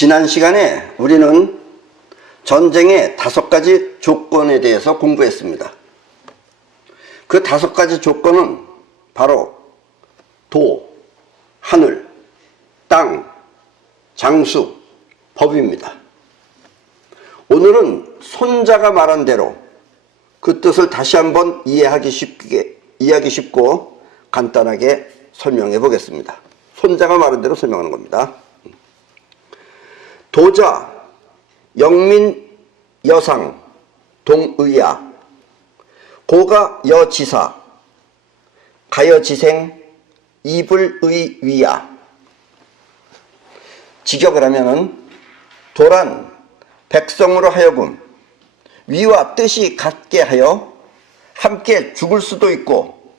지난 시간에 우리는 전쟁의 5가지 조건에 대해서 공부했습니다. 그 5가지 조건은 바로 도, 하늘, 땅, 장수, 법입니다. 오늘은 손자가 말한 대로 그 뜻을 다시 한번 이해하기 쉽고 간단하게 설명해 보겠습니다. 손자가 말한 대로 설명하는 겁니다. 도자, 영민, 여상, 동의야, 고가, 여지사, 가여지생, 이불의 위야. 직역을 하면은 도란 백성으로 하여금 위와 뜻이 같게 하여 함께 죽을 수도 있고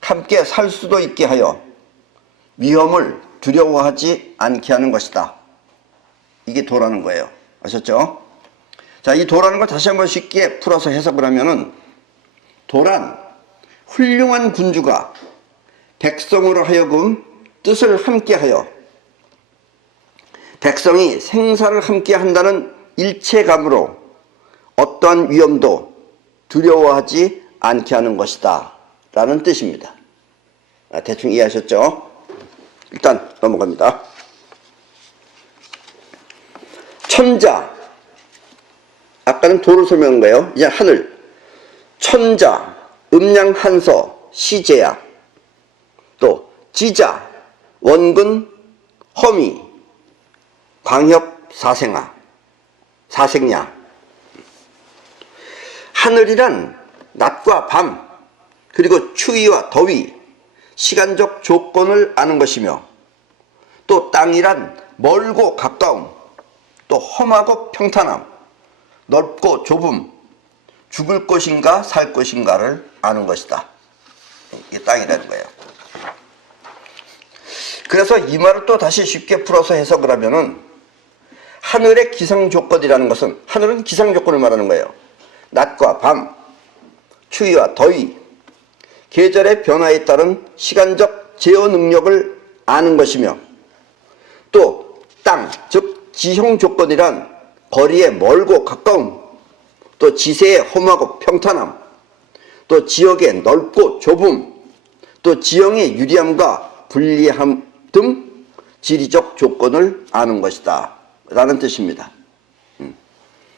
함께 살 수도 있게 하여 위험을 두려워하지 않게 하는 것이다. 이게 도라는 거예요. 아셨죠? 자, 이 도라는 걸 다시 한번 쉽게 풀어서 해석을 하면은 도란 훌륭한 군주가 백성으로 하여금 뜻을 함께 하여 백성이 생사를 함께 한다는 일체감으로 어떠한 위험도 두려워하지 않게 하는 것이다 라는 뜻입니다. 대충 이해하셨죠? 일단 넘어갑니다. 천자, 아까는 도를 설명한 거예요. 이제 하늘. 천자, 음양한서, 시제야. 또 지자, 원근, 허미, 광협, 사생야. 하늘이란 낮과 밤, 그리고 추위와 더위, 시간적 조건을 아는 것이며, 또 땅이란 멀고 가까움, 또 험하고 평탄함, 넓고 좁음, 죽을 것인가 살 것인가를 아는 것이다. 이게 땅이라는 거예요. 그래서 이 말을 또 다시 쉽게 풀어서 해석을 하면은 하늘의 기상조건이라는 것은, 하늘은 기상조건을 말하는 거예요. 낮과 밤, 추위와 더위, 계절의 변화에 따른 시간적 제어 능력을 아는 것이며, 또 땅, 즉 지형조건이란 거리의 멀고 가까움, 또 지세의 험하고 평탄함, 또 지역의 넓고 좁음, 또 지형의 유리함과 불리함 등 지리적 조건을 아는 것이다 라는 뜻입니다.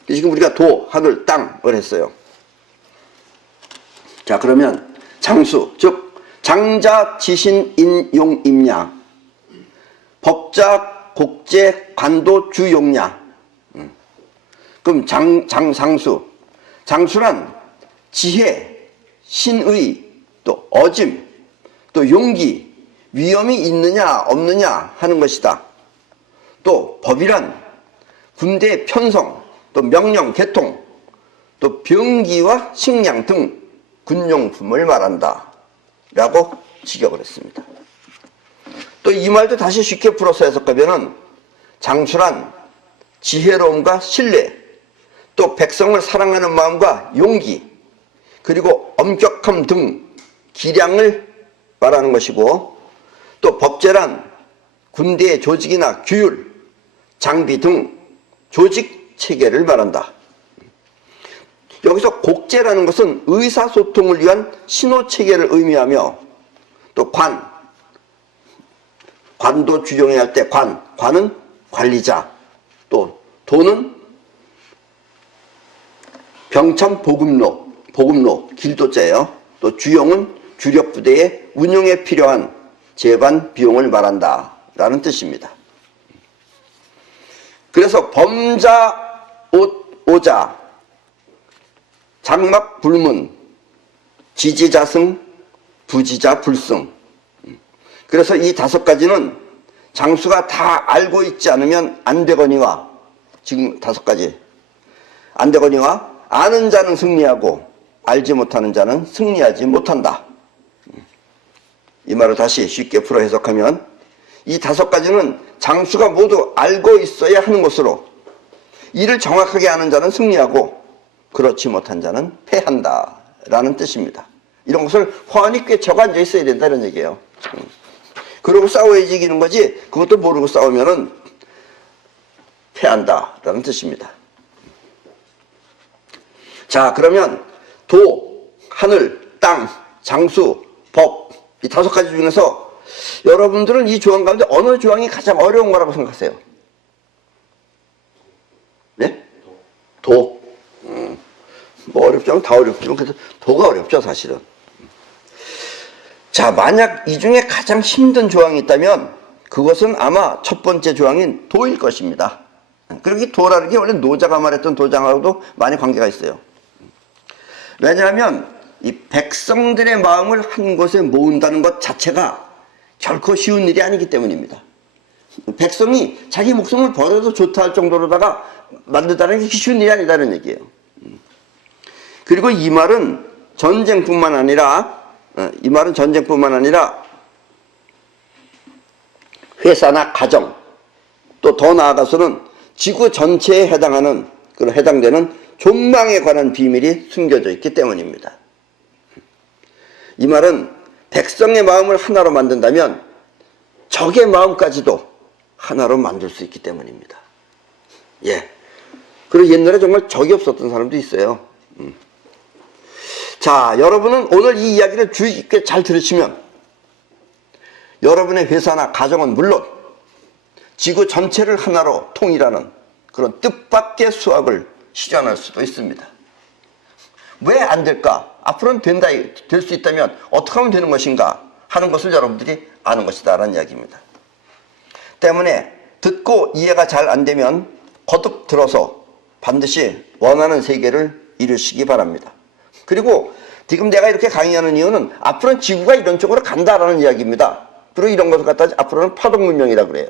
지금 우리가 도, 하늘, 땅을 했어요. 자, 그러면 장수, 즉 장자, 지신, 인, 용, 임야, 법자, 곡제, 관도, 주, 용야. 그럼 장상수, 장수란 지혜, 신의, 또 어짐, 또 용기, 위험이 있느냐 없느냐 하는 것이다. 또 법이란 군대의 편성, 또 명령, 개통, 또 병기와 식량 등 군용품을 말한다 라고 직역을 했습니다. 또 이 말도 다시 쉽게 풀어서 해석하면은 장수란 지혜로움과 신뢰, 또 백성을 사랑하는 마음과 용기, 그리고 엄격함 등 기량을 말하는 것이고, 또 법제란 군대의 조직이나 규율, 장비 등 조직 체계를 말한다. 여기서 곡제라는 것은 의사소통을 위한 신호체계를 의미하며, 또 관도 주종해야 할 때 관은 관리자, 또 도는 병참 보급로, 길도자예요. 또 주용은 주력부대의 운용에 필요한 제반 비용을 말한다 라는 뜻입니다. 그래서 범자, 오자, 장막, 불문, 지지자승, 부지자, 불승. 그래서 이 5가지는 장수가 다 알고 있지 않으면 안 되거니와, 지금 5가지 안 되거니와, 아는 자는 승리하고 알지 못하는 자는 승리하지 못한다. 이 말을 다시 쉽게 풀어 해석하면 이 5가지는 장수가 모두 알고 있어야 하는 것으로, 이를 정확하게 아는 자는 승리하고 그렇지 못한 자는 패한다 라는 뜻입니다. 이런 것을 화환이 꽤 적어앉아 있어야 된다 이런 얘기예요. 그러고 싸워야지 이기는 거지, 그것도 모르고 싸우면은 패한다라는 뜻입니다. 자, 그러면 도, 하늘, 땅, 장수, 법, 이 5가지 중에서 여러분들은 이 조항 가운데 어느 조항이 가장 어려운 거라고 생각하세요? 네? 도. 뭐 어렵지 않으면 다 어렵지만 그래서 도가 어렵죠, 사실은. 자, 만약 이 중에 가장 힘든 조항이 있다면 그것은 아마 첫 번째 조항인 도일 것입니다. 그리고 이 도라는 게 원래 노자가 말했던 도장하고도 많이 관계가 있어요. 왜냐하면 이 백성들의 마음을 한 곳에 모은다는 것 자체가 결코 쉬운 일이 아니기 때문입니다. 백성이 자기 목숨을 버려도 좋다 할 정도로다가 만든다는 게 쉬운 일이 아니다는 얘기예요. 그리고 이 말은 전쟁뿐만 아니라 회사나 가정, 또 더 나아가서는 지구 전체에 해당되는 존망에 관한 비밀이 숨겨져 있기 때문입니다. 이 말은 백성의 마음을 하나로 만든다면 적의 마음까지도 하나로 만들 수 있기 때문입니다. 예. 그리고 옛날에 정말 적이 없었던 사람도 있어요. 자, 여러분은 오늘 이 이야기를 주의 깊게 잘 들으시면 여러분의 회사나 가정은 물론 지구 전체를 하나로 통일하는 그런 뜻밖의 수학을 실현할 수도 있습니다. 왜 안 될까? 앞으로는 될 수 있다면 어떻게 하면 되는 것인가 하는 것을 여러분들이 아는 것이다 라는 이야기입니다. 때문에 듣고 이해가 잘 안 되면 거듭 들어서 반드시 원하는 세계를 이루시기 바랍니다. 그리고 지금 내가 이렇게 강의하는 이유는 앞으로는 지구가 이런 쪽으로 간다라는 이야기입니다. 그리고 이런 것을 갖다 앞으로는 파동문명이라고 그래요.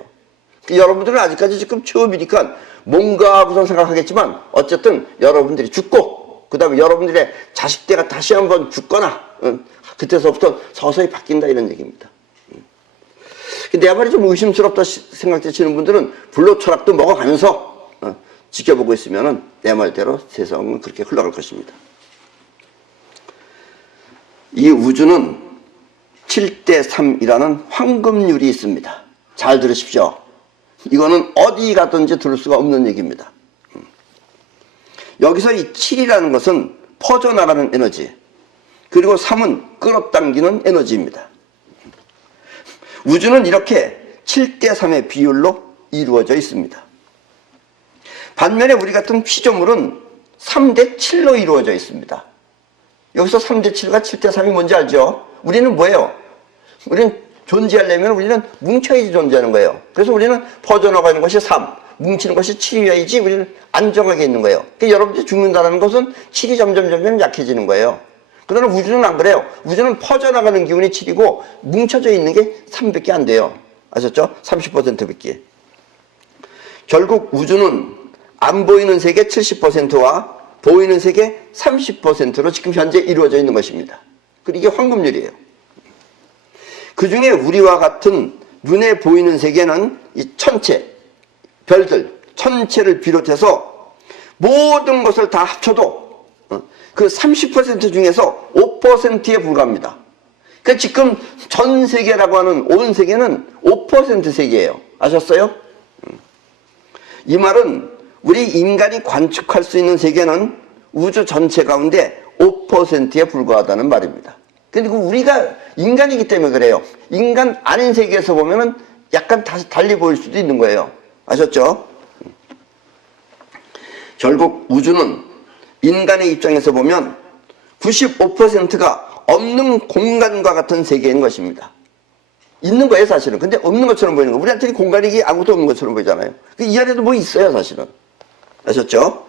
여러분들은 아직까지 지금 처음이니까 뭔가 하고선 생각하겠지만 어쨌든 여러분들이 죽고 그 다음에 여러분들의 자식대가 다시 한번 죽거나 그때서부터 서서히 바뀐다 이런 얘기입니다. 내 말이 좀 의심스럽다 생각되시는 분들은 불로 철학도 먹어가면서 지켜보고 있으면 내 말대로 세상은 그렇게 흘러갈 것입니다. 이 우주는 7대3이라는 황금률이 있습니다. 잘 들으십시오. 이거는 어디 가든지 들을 수가 없는 얘기입니다. 여기서 이 7이라는 것은 퍼져나가는 에너지, 그리고 3은 끌어당기는 에너지입니다. 우주는 이렇게 7대3의 비율로 이루어져 있습니다. 반면에 우리 같은 피조물은 3대7로 이루어져 있습니다. 여기서 3대7과 7대3이 뭔지 알죠? 우리는 뭐예요? 우리는 존재하려면 우리는 뭉쳐야지 존재하는 거예요. 그래서 우리는 퍼져나가는 것이 3, 뭉치는 것이 7이어야지 우리는 안정하게 있는 거예요. 그러니까 여러분들이 죽는다는 것은 7이 점점 약해지는 거예요. 그러나 우주는 안 그래요. 우주는 퍼져나가는 기운이 7이고 뭉쳐져 있는 게 3밖에 안 돼요. 아셨죠? 30%밖에. 결국 우주는 안 보이는 세계 70%와 보이는 세계 30%로 지금 현재 이루어져 있는 것입니다. 그리고 이게 황금률이에요. 그 중에 우리와 같은 눈에 보이는 세계는 이 천체, 별들, 천체를 비롯해서 모든 것을 다 합쳐도 그 30% 중에서 5%에 불과합니다. 그러니까 지금 전 세계라고 하는 온 세계는 5% 세계예요. 아셨어요? 이 말은 우리 인간이 관측할 수 있는 세계는 우주 전체 가운데 5%에 불과하다는 말입니다. 그리고 우리가 인간이기 때문에 그래요. 인간 아닌 세계에서 보면은 약간 다시 달리 보일 수도 있는 거예요. 아셨죠? 결국 우주는 인간의 입장에서 보면 95%가 없는 공간과 같은 세계인 것입니다. 있는 거예요, 사실은. 근데 없는 것처럼 보이는 거예요. 우리한테는 공간이 아무것도 없는 것처럼 보이잖아요. 이 안에도 뭐 있어요, 사실은. 아셨죠?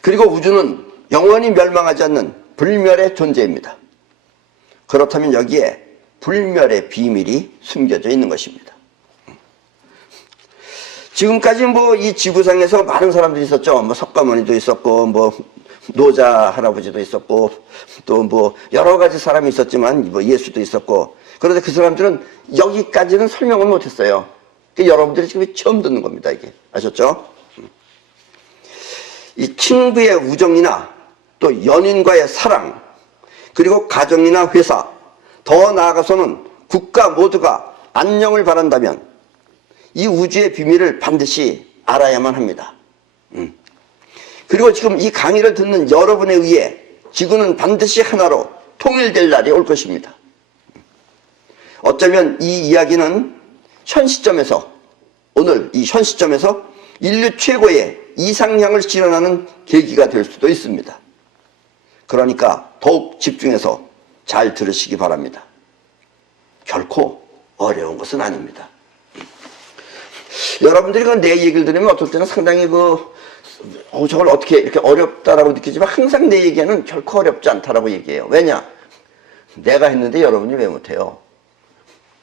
그리고 우주는 영원히 멸망하지 않는 불멸의 존재입니다. 그렇다면 여기에 불멸의 비밀이 숨겨져 있는 것입니다. 지금까지 뭐 이 지구상에서 많은 사람들이 있었죠. 뭐 석가모니도 있었고, 뭐 노자 할아버지도 있었고, 또 뭐 여러 가지 사람이 있었지만, 뭐 예수도 있었고, 그런데 그 사람들은 여기까지는 설명을 못했어요. 여러분들이 지금 처음 듣는 겁니다, 이게. 아셨죠? 이 친구의 우정이나 또 연인과의 사랑, 그리고 가정이나 회사, 더 나아가서는 국가 모두가 안녕을 바란다면 이 우주의 비밀을 반드시 알아야만 합니다. 그리고 지금 이 강의를 듣는 여러분에 의해 지구는 반드시 하나로 통일될 날이 올 것입니다. 어쩌면 이 이야기는 현 시점에서, 오늘 이 현 시점에서 인류 최고의 이상향을 실현하는 계기가 될 수도 있습니다. 그러니까 더욱 집중해서 잘 들으시기 바랍니다. 결코 어려운 것은 아닙니다. 여러분들이 내 얘기를 들으면 어떨 때는 상당히 저걸 어떻게 이렇게 어렵다라고 느끼지만 항상 내 얘기는 결코 어렵지 않다라고 얘기해요. 왜냐? 내가 했는데 여러분이 왜 못해요?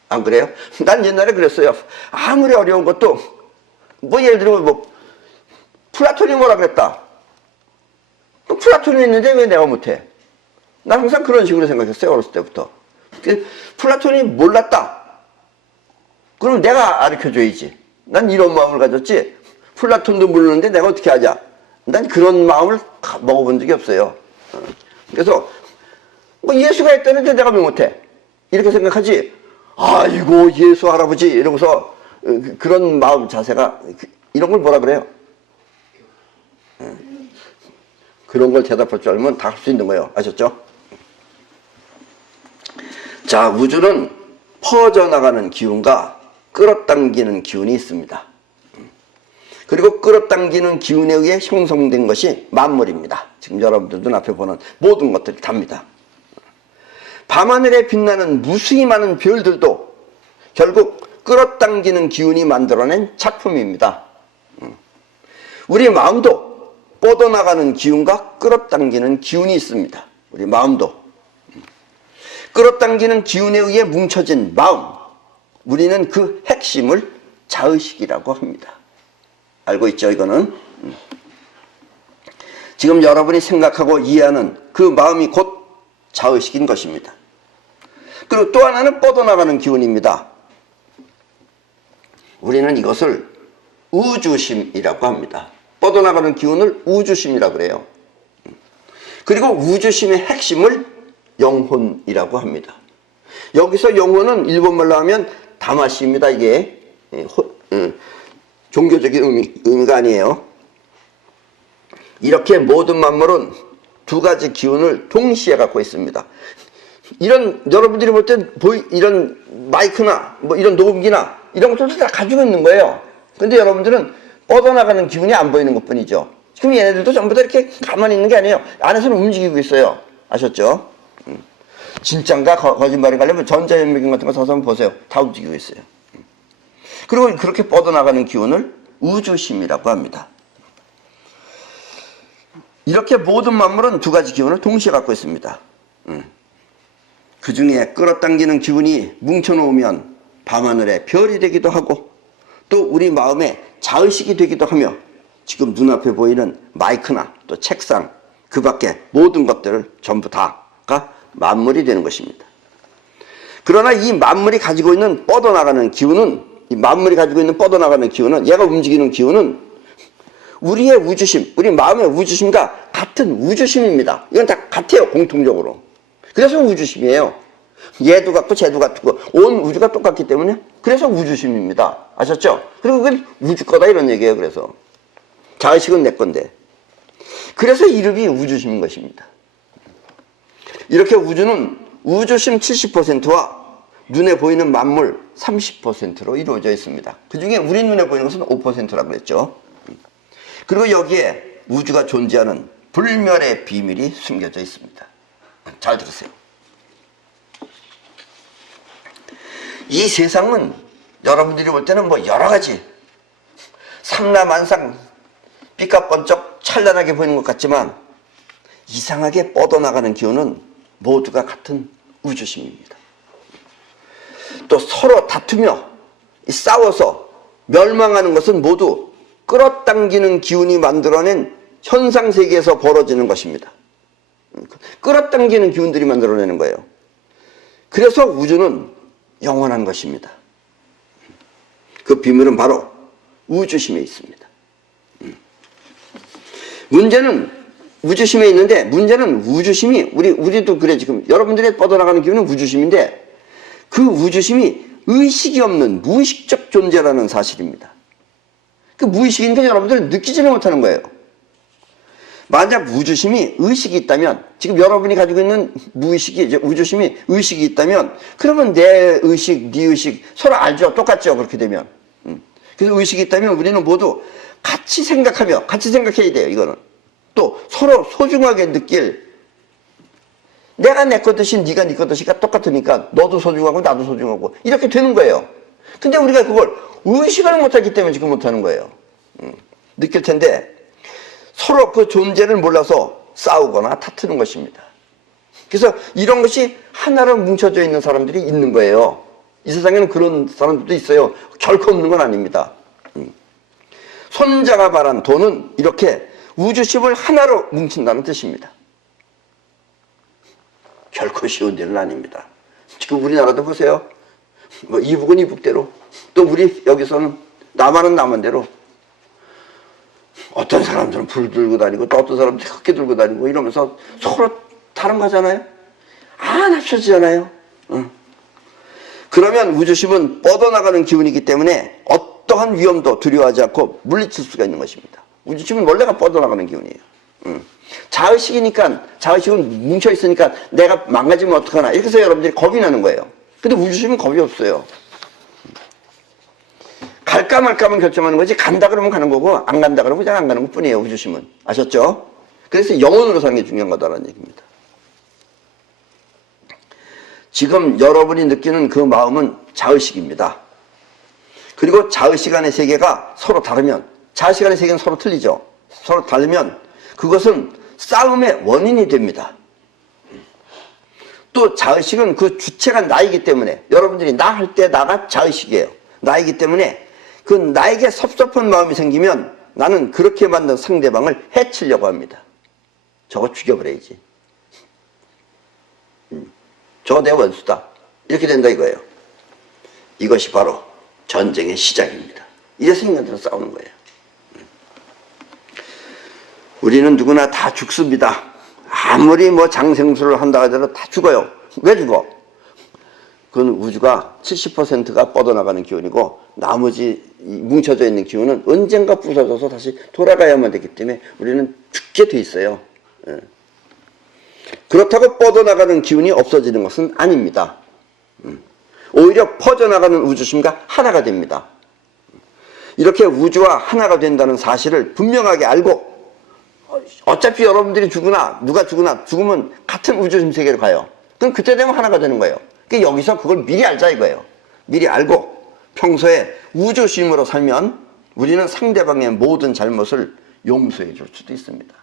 안 그래요? 난 옛날에 그랬어요. 아무리 어려운 것도 예를 들면 플라톤이 뭐라 그랬다. 플라톤이 했는데 왜 내가 못해? 난 항상 그런 식으로 생각했어요. 어렸을 때부터. 플라톤이 몰랐다. 그럼 내가 가르쳐줘야지. 난 이런 마음을 가졌지. 플라톤도 모르는데 내가 어떻게 하자. 난 그런 마음을 먹어본 적이 없어요. 그래서 예수가 했다는데 내가 왜 못해? 이렇게 생각하지. 아이고 예수 할아버지 이러고서 그런 마음 자세가, 이런 걸 뭐라 그래요? 그런 걸 대답할 줄 알면 다 할 수 있는 거예요. 아셨죠? 자, 우주는 퍼져나가는 기운과 끌어당기는 기운이 있습니다. 그리고 끌어당기는 기운에 의해 형성된 것이 만물입니다. 지금 여러분들 눈앞에 보는 모든 것들이 답니다. 밤하늘에 빛나는 무수히 많은 별들도 결국 끌어당기는 기운이 만들어낸 작품입니다. 우리 마음도 뻗어나가는 기운과 끌어당기는 기운이 있습니다. 우리 마음도. 끌어당기는 기운에 의해 뭉쳐진 마음, 우리는 그 핵심을 자의식이라고 합니다. 알고 있죠, 이거는? 지금 여러분이 생각하고 이해하는 그 마음이 곧 자의식인 것입니다. 그리고 또 하나는 뻗어나가는 기운입니다. 우리는 이것을 우주심이라고 합니다. 뻗어나가는 기운을 우주심이라고 그래요. 그리고 우주심의 핵심을 영혼이라고 합니다. 여기서 영혼은 일본말로 하면 다마시입니다. 이게 종교적인 의미가 아니에요. 이렇게 모든 만물은 두 가지 기운을 동시에 갖고 있습니다. 이런 여러분들이 볼 때 이런 마이크나 이런 녹음기나 이런 것들도 다 가지고 있는 거예요. 근데 여러분들은 뻗어나가는 기운이 안 보이는 것 뿐이죠. 지금 얘네들도 전부 다 이렇게 가만히 있는 게 아니에요. 안에서는 움직이고 있어요. 아셨죠? 진짠가 거짓말인가 하려면 전자현미경 같은 거 사서 한번 보세요. 다 움직이고 있어요. 그리고 그렇게 뻗어나가는 기운을 우주심이라고 합니다. 이렇게 모든 만물은 두 가지 기운을 동시에 갖고 있습니다. 그 중에 끌어당기는 기운이 뭉쳐놓으면 밤하늘의 별이 되기도 하고 또 우리 마음의 자의식이 되기도 하며 지금 눈앞에 보이는 마이크나 또 책상 그 밖에 모든 것들을 전부 다가 만물이 되는 것입니다. 그러나 이 만물이 가지고 있는 뻗어나가는 기운은, 이 만물이 가지고 있는 뻗어나가는 기운은, 얘가 움직이는 기운은 우리의 우주심, 우리 마음의 우주심과 같은 우주심입니다. 이건 다 같아요, 공통적으로. 그래서 우주심이에요. 얘도 같고 쟤도 같고 온 우주가 똑같기 때문에 그래서 우주심입니다. 아셨죠? 그리고 그건 우주 거다 이런 얘기예요. 그래서 자의식은 내 건데 그래서 이름이 우주심인 것입니다. 이렇게 우주는 우주심 70%와 눈에 보이는 만물 30%로 이루어져 있습니다. 그 중에 우리 눈에 보이는 것은 5%라고 그랬죠. 그리고 여기에 우주가 존재하는 불멸의 비밀이 숨겨져 있습니다. 잘 들으세요. 이 세상은 여러분들이 볼 때는 여러 가지 삼라만상 삐까번쩍 찬란하게 보이는 것 같지만 이상하게 뻗어나가는 기운은 모두가 같은 우주심입니다. 또 서로 다투며 싸워서 멸망하는 것은 모두 끌어당기는 기운이 만들어낸 현상세계에서 벌어지는 것입니다. 끌어당기는 기운들이 만들어내는 거예요. 그래서 우주는 영원한 것입니다. 그 비밀은 바로 우주심에 있습니다. 문제는 우주심에 있는데 문제는 우주심이 우리도 그래 지금 여러분들의 뻗어나가는 기운은 우주심인데 그 우주심이 의식이 없는 무의식적 존재라는 사실입니다. 그 무의식인데 여러분들은 느끼지를 못하는 거예요. 만약 우주심이 의식이 있다면, 지금 여러분이 가지고 있는 무의식이, 이제 우주심이 의식이 있다면, 그러면 내 의식, 네 의식 서로 알죠? 똑같죠? 그렇게 되면. 그래서 의식이 있다면 우리는 모두 같이 생각하며, 같이 생각해야 돼요, 이거는. 또 서로 소중하게 느낄, 내가 내 것 듯이 네가 네 것 듯이가 똑같으니까 너도 소중하고 나도 소중하고 이렇게 되는 거예요. 근데 우리가 그걸 의식을 못하기 때문에 지금 못하는 거예요. 느낄 텐데 서로 그 존재를 몰라서 싸우거나 다투는 것입니다. 그래서 이런 것이 하나로 뭉쳐져 있는 사람들이 있는 거예요. 이 세상에는 그런 사람들도 있어요. 결코 없는 건 아닙니다. 손자가 말한 도는 이렇게 우주심을 하나로 뭉친다는 뜻입니다. 결코 쉬운 일은 아닙니다. 지금 우리나라도 보세요. 뭐 이북은 이북대로, 또 우리 여기서는 남한은 남한대로, 어떤 사람들은 불 들고 다니고 또 어떤 사람들은 흑기 들고 다니고 이러면서 서로 다른 거잖아요. 안 합쳐지잖아요. 그러면 우주심은 뻗어나가는 기운이기 때문에 어떠한 위험도 두려워하지 않고 물리칠 수가 있는 것입니다. 우주심은 원래가 뻗어나가는 기운이에요. 자의식이니까, 자의식은 뭉쳐있으니까 내가 망가지면 어떡하나 이렇게 해서 여러분들이 겁이 나는 거예요. 근데 우주심은 겁이 없어요. 갈까 말까만 결정하는 거지, 간다 그러면 가는 거고 안 간다 그러면 그냥 안 가는 것 뿐이에요. 우주심은. 아셨죠? 그래서 영혼으로 사는 게 중요한 거다라는 얘기입니다. 지금 여러분이 느끼는 그 마음은 자의식입니다. 그리고 자의식 안의 세계가 서로 다르면, 자의식 안의 세계는 서로 틀리죠. 서로 다르면 그것은 싸움의 원인이 됩니다. 또 자의식은 그 주체가 나이기 때문에, 여러분들이 나 할 때 나가 자의식이에요. 나이기 때문에 그 나에게 섭섭한 마음이 생기면 나는 그렇게 만든 상대방을 해치려고 합니다. 저거 죽여버려야지. 저거 내 원수다. 이렇게 된다 이거예요. 이것이 바로 전쟁의 시작입니다. 이래서 인간들은 싸우는 거예요. 우리는 누구나 다 죽습니다. 아무리 뭐 장생수를 한다 하더라도 다 죽어요. 왜 죽어? 그건 우주가 70%가 뻗어나가는 기운이고 나머지 뭉쳐져 있는 기운은 언젠가 부서져서 다시 돌아가야만 되기 때문에 우리는 죽게 돼 있어요. 그렇다고 뻗어나가는 기운이 없어지는 것은 아닙니다. 오히려 퍼져나가는 우주심과 하나가 됩니다. 이렇게 우주와 하나가 된다는 사실을 분명하게 알고, 어차피 여러분들이 죽으나 누가 죽으나 죽으면 같은 우주심 세계로 가요. 그럼 그때 되면 하나가 되는 거예요. 그러니까 여기서 그걸 미리 알자 이거예요. 미리 알고 평소에 우주심으로 살면 우리는 상대방의 모든 잘못을 용서해 줄 수도 있습니다.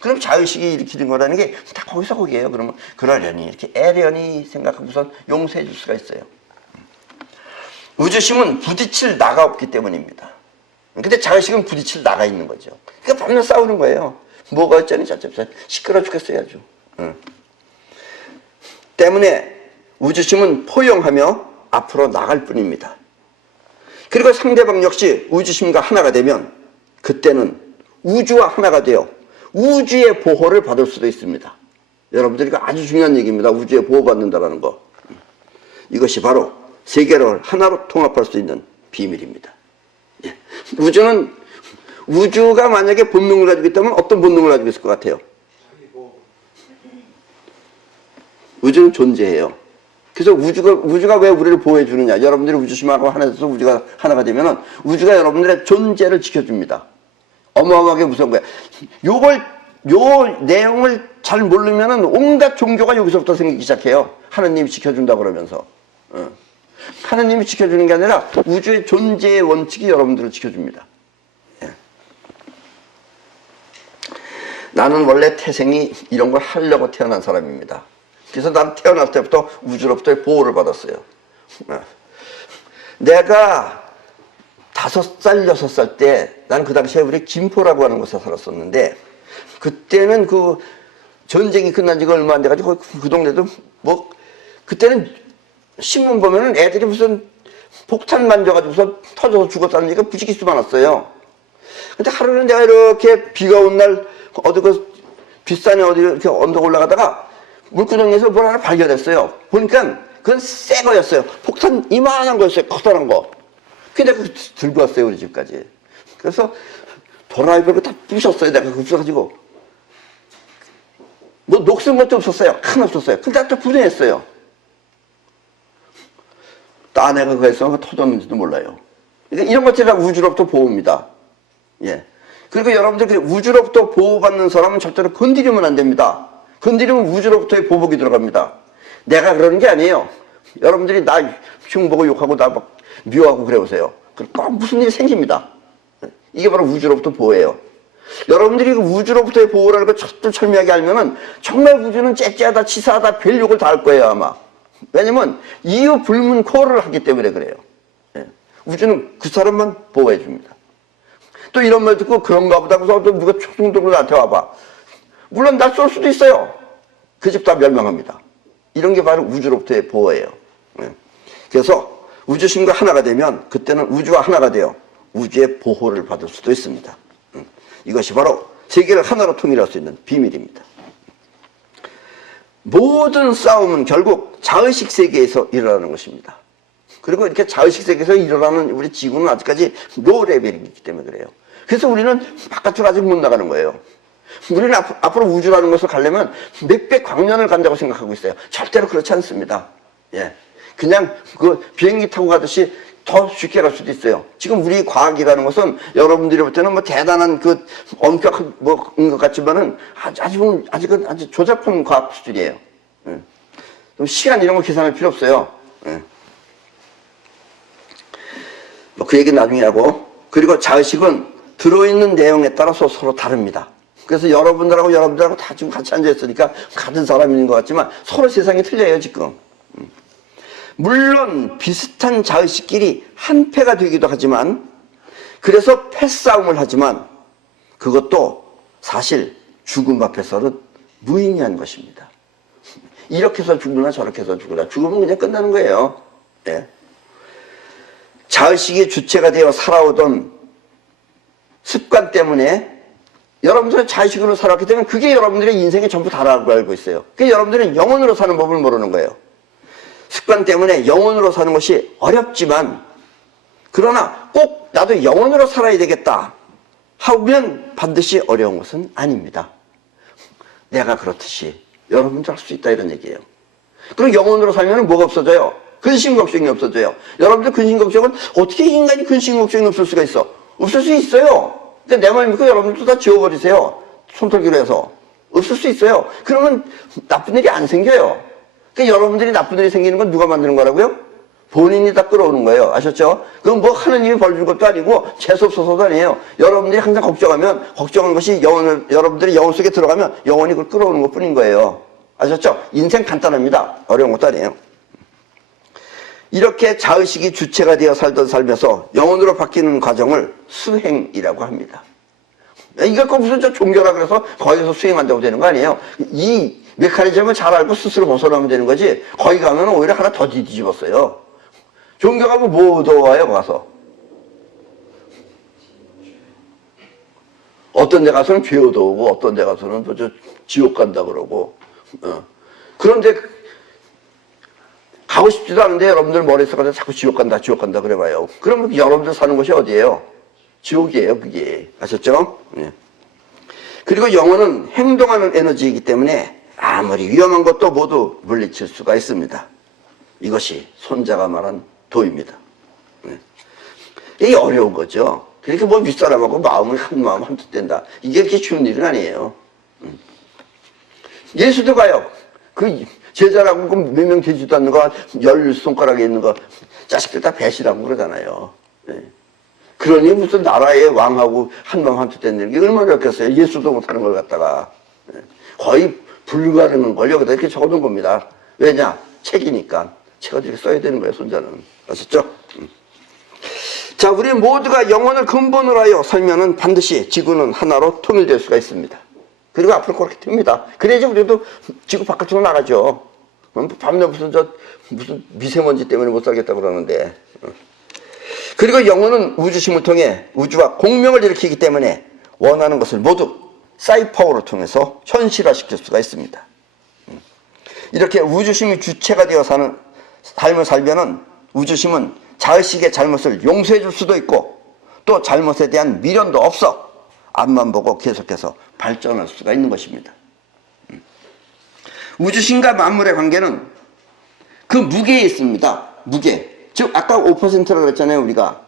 그럼 자의식이 일으키는 거라는 게 다 거기서 거기에요. 그러면 그러려니 이렇게 애려니 생각하고선 용서해 줄 수가 있어요. 우주심은 부딪힐 나가 없기 때문입니다. 근데 자의식은 부딪힐 나가 있는 거죠. 그러니까 밤낮 싸우는 거예요. 뭐가 어쩌니 저쩌니 시끄러워 죽겠어요 아주. 때문에 우주심은 포용하며 앞으로 나갈 뿐입니다. 그리고 상대방 역시 우주심과 하나가 되면 그때는 우주와 하나가 되어 우주의 보호를 받을 수도 있습니다. 여러분들 이거 아주 중요한 얘기입니다. 우주의 보호받는다라는 거. 이것이 바로 세계를 하나로 통합할 수 있는 비밀입니다. 우주가 만약에 본능을 가지고 있다면 어떤 본능을 가지고 있을 것 같아요? 우주는 존재해요. 그래서 우주가 왜 우리를 보호해 주느냐? 여러분들이 우주심하고 하나 돼서 우주가 하나가 되면은 우주가 여러분들의 존재를 지켜줍니다. 어마어마하게 무서운 거야. 요 내용을 잘 모르면은 온갖 종교가 여기서부터 생기기 시작해요. 하느님이 지켜준다 그러면서. 하느님이 지켜주는 게 아니라 우주의 존재의 원칙이 여러분들을 지켜줍니다. 나는 원래 태생이 이런 걸 하려고 태어난 사람입니다. 그래서 난 태어날 때부터 우주로부터의 보호를 받았어요. 내가 5살, 6살 때, 난 그 당시에 우리 김포라고 하는 곳에 살았었는데, 그때는 그 전쟁이 끝난 지가 얼마 안 돼가지고 그 동네도 뭐, 그때는 신문 보면은 애들이 무슨 폭탄 만져가지고서 터져서 죽었다는 얘기가 부지기수 많았어요. 근데 하루는 내가 이렇게 비가 온 날, 어디 그 뒷산에 어디 이렇게 언덕 올라가다가 물구덩이에서 뭘 하나 발견했어요. 보니까 그건 새 거였어요. 폭탄 이만한 거였어요. 커다란 거. 근데 그 들고 왔어요, 우리 집까지. 그래서 도라이버를 다 부셨어요. 내가 없어가지고. 뭐 녹슨 것도 없었어요. 하나 없었어요. 근데 또 분해했어요. 또 아내가 그래서 터졌는지도 몰라요. 그러니까 이런 것들이 다 우주로부터 보호입니다. 예. 그리고 여러분들 우주로부터 보호받는 사람은 절대로 건드리면 안 됩니다. 건드리면 우주로부터의 보복이 들어갑니다. 내가 그러는 게 아니에요. 여러분들이 나 흉보고 욕하고 나 막 미워하고 그래 보세요. 그럼 꼭 무슨 일이 생깁니다. 이게 바로 우주로부터 보호예요. 여러분들이 그 우주로부터의 보호라는 걸 철두철미하게 알면은 정말 우주는 째째하다 치사하다 별 욕을 다 할 거예요 아마. 왜냐면 이유 불문 코어를 하기 때문에 그래요. 예. 우주는 그 사람만 보호해 줍니다. 또 이런 말 듣고 그런가 보다 그래서 누가 총 들고 나한테 와봐. 물론 날 쏠 수도 있어요. 그 집 다 멸망합니다. 이런 게 바로 우주로부터의 보호예요. 예. 그래서 우주신과 하나가 되면 그때는 우주와 하나가 되어 우주의 보호를 받을 수도 있습니다. 이것이 바로 세계를 하나로 통일할 수 있는 비밀입니다. 모든 싸움은 결국 자의식 세계에서 일어나는 것입니다. 그리고 이렇게 자의식 세계에서 일어나는 우리 지구는 아직까지 로 레벨이기 때문에 그래요. 그래서 우리는 바깥으로 아직 못 나가는 거예요. 우리는 앞으로 우주라는 것을 가려면 몇백 광년을 간다고 생각하고 있어요. 절대로 그렇지 않습니다. 예. 그냥 그 비행기 타고 가듯이 더 쉽게 갈 수도 있어요. 지금 우리 과학이라는 것은 여러분들이 볼 때는 뭐 대단한 그 엄격한 뭐인 것 같지만은 아직은 아주 조잡한 과학 수준이에요. 예. 시간 이런 거 계산할 필요 없어요. 예. 뭐 그 얘기는 나중에 하고. 그리고 자의식은 들어있는 내용에 따라서 서로 다릅니다. 그래서 여러분들하고 다 지금 같이 앉아있으니까 같은 사람인 것 같지만 서로 세상이 틀려요 지금. 물론 비슷한 자의식끼리 한패가 되기도 하지만 그래서 패싸움을 하지만 그것도 사실 죽음 앞에서는 무의미한 것입니다. 이렇게 해서 죽으나 저렇게 해서 죽으나 죽으면 그냥 끝나는 거예요. 네. 자의식의 주체가 되어 살아오던 습관 때문에 여러분들은 자의식으로 살았기 때문에 그게 여러분들의 인생의 전부 다라고 알고 있어요. 그게 여러분들은 영혼으로 사는 법을 모르는 거예요. 습관 때문에 영혼으로 사는 것이 어렵지만 그러나 꼭 나도 영혼으로 살아야 되겠다 하면 반드시 어려운 것은 아닙니다. 내가 그렇듯이 여러분도 할 수 있다 이런 얘기예요. 그럼 영혼으로 살면 뭐가 없어져요? 근심걱정이 없어져요. 여러분들 근심걱정은 어떻게 인간이 근심걱정이 없을 수가 있어? 없을 수 있어요. 근데 내 말 믿고 여러분들도 다 지워버리세요. 손털기로 해서. 없을 수 있어요. 그러면 나쁜 일이 안 생겨요. 그러니까 여러분들이 나쁜 일이 생기는 건 누가 만드는 거라고요? 본인이 다 끌어오는 거예요. 아셨죠? 그건 뭐 하느님이 벌 준 것도 아니고 재수없어서도 아니에요. 여러분들이 항상 걱정한 것이 여러분들이 영혼 속에 들어가면 영혼이 그걸 끌어오는 것 뿐인 거예요. 아셨죠? 인생 간단합니다. 어려운 것도 아니에요. 이렇게 자의식이 주체가 되어 살던 삶에서 영혼으로 바뀌는 과정을 수행이라고 합니다. 이거 꼭 무슨 종교라 그래서 거기서 수행한다고 되는 거 아니에요. 이 메커니즘을 잘 알고 스스로 벗어나면 되는 거지 거기 가면 오히려 하나 더 뒤집었어요. 종교 가면 뭐 얻어와요 가서. 어떤 데 가서는 죄 얻어오고 어떤 데 가서는 또 저 지옥 간다 그러고 그런데 가고 싶지도 않은데 여러분들 머릿속에 자꾸 지옥 간다 그래봐요. 그러면 여러분들 사는 곳이 어디예요? 지옥이에요 그게. 아셨죠? 네. 그리고 영혼은 행동하는 에너지이기 때문에 아무리 위험한 것도 모두 물리칠 수가 있습니다. 이것이 손자가 말한 도입니다. 네. 이게 어려운 거죠. 그러니까 뭐 윗사람하고 마음을 한 마음 한뜻 된다. 이게 그렇게 쉬운 일은 아니에요. 예수도 가요. 그 제자라고 몇 명 되지도 않는 거, 10손가락에 있는 거, 자식들 다 배신하고 그러잖아요. 네. 그러니 무슨 나라의 왕하고 한 마음 한뜻 되는 게 얼마나 어렵겠어요. 예수도 못하는 걸 갖다가. 네. 거의 불가능한 걸 여기다 이렇게 적어둔 겁니다. 왜냐? 책이니까. 책을 이렇게 써야 되는 거예요, 손자는. 아셨죠? 자, 우리 모두가 영혼을 근본으로 하여 살면은 반드시 지구는 하나로 통일될 수가 있습니다. 그리고 앞으로 그렇게 됩니다. 그래야지 우리도 지구 바깥으로 나가죠. 밤낮 무슨 미세먼지 때문에 못 살겠다고 그러는데. 그리고 영혼은 우주심을 통해 우주와 공명을 일으키기 때문에 원하는 것을 모두 사이파워를 통해서 현실화시킬 수가 있습니다. 이렇게 우주심이 주체가 되어 사는 삶을 살면은 우주심은 자의식의 잘못을 용서해 줄 수도 있고 또 잘못에 대한 미련도 없어. 앞만 보고 계속해서 발전할 수가 있는 것입니다. 우주신과 만물의 관계는 그 무게에 있습니다. 무게. 즉 아까 5%라고 그랬잖아요. 우리가.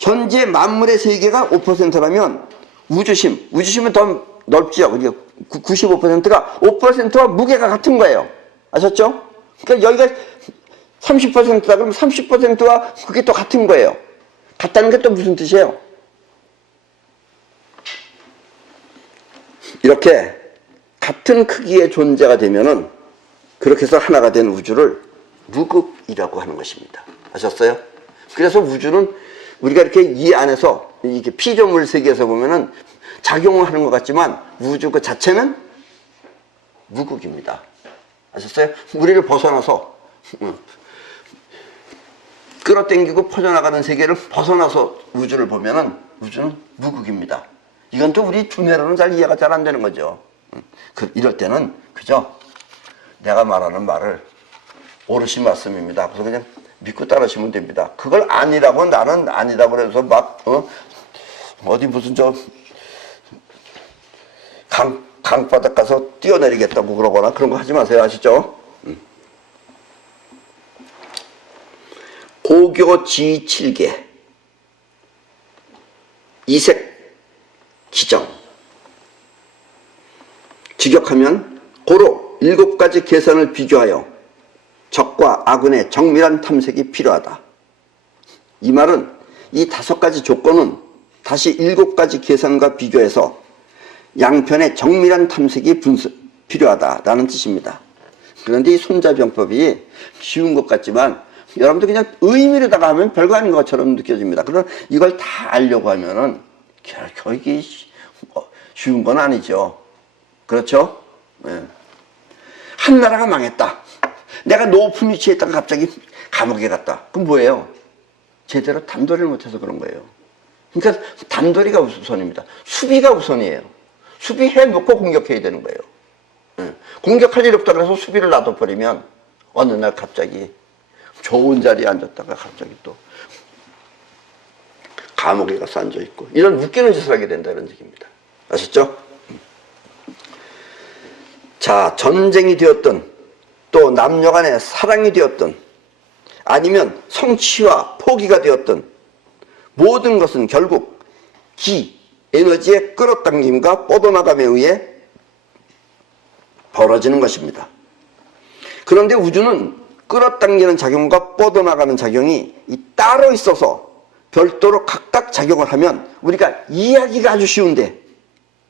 현재 만물의 세계가 5%라면 우주심은 더 넓죠. 우리가 95%가 5%와 무게가 같은 거예요. 아셨죠? 그러니까 여기가 30%다 그러면 30%와 그게 또 같은 거예요. 같다는 게 또 무슨 뜻이에요? 이렇게 같은 크기의 존재가 되면은 그렇게 해서 하나가 된 우주를 무극이라고 하는 것입니다. 아셨어요? 그래서 우주는 우리가 이렇게 이 안에서 이게 피조물 세계에서 보면은 작용을 하는 것 같지만 우주 그 자체는 무극입니다. 아셨어요? 우리를 벗어나서 끌어당기고 퍼져나가는 세계를 벗어나서 우주를 보면은 우주는 무극입니다. 이건 또 우리 두뇌로는 잘 이해가 잘 안 되는 거죠. 이럴 때는 그죠? 내가 말하는 말을 오르신 말씀입니다. 그래서 그냥 믿고 따르시면 됩니다. 그걸 아니라고 나는 아니라고 그래서 막 어디 무슨 강바닥 가서 뛰어내리겠다고 그러거나 그런 거 하지 마세요. 아시죠? 고교 지7개 이색 기정 직역하면 고로 7가지 계산을 비교하여 적과 악은의 정밀한 탐색이 필요하다. 이 말은 이 5가지 조건은 다시 7가지 계산과 비교해서 양편의 정밀한 탐색이 필요하다라는 뜻입니다. 그런데 이 손자병법이 쉬운 것 같지만 여러분들 그냥 의미로다가 하면 별거 아닌 것처럼 느껴집니다. 그럼 이걸 다 알려고 하면은 결코 이게 쉬운 건 아니죠. 그렇죠? 네. 한 나라가 망했다. 내가 높은 위치에 있다가 갑자기 감옥에 갔다. 그럼 뭐예요? 제대로 단도리를 못해서 그런 거예요. 그러니까 단도리가 우선입니다. 수비가 우선이에요. 수비해놓고 공격해야 되는 거예요. 네. 공격할 일 없다 그래서 수비를 놔둬버리면 어느 날 갑자기 좋은 자리에 앉았다가 갑자기 또 감옥에 가서 앉아있고 이런 웃기는 짓을 하게 된다는 얘기입니다. 아셨죠? 자, 전쟁이 되었든 또 남녀 간의 사랑이 되었든 아니면 성취와 포기가 되었든 모든 것은 결국 에너지의 끌어당김과 뻗어나감에 의해 벌어지는 것입니다. 그런데 우주는 끌어당기는 작용과 뻗어나가는 작용이 따로 있어서 별도로 각각 작용을 하면 우리가 이해하기가 아주 쉬운데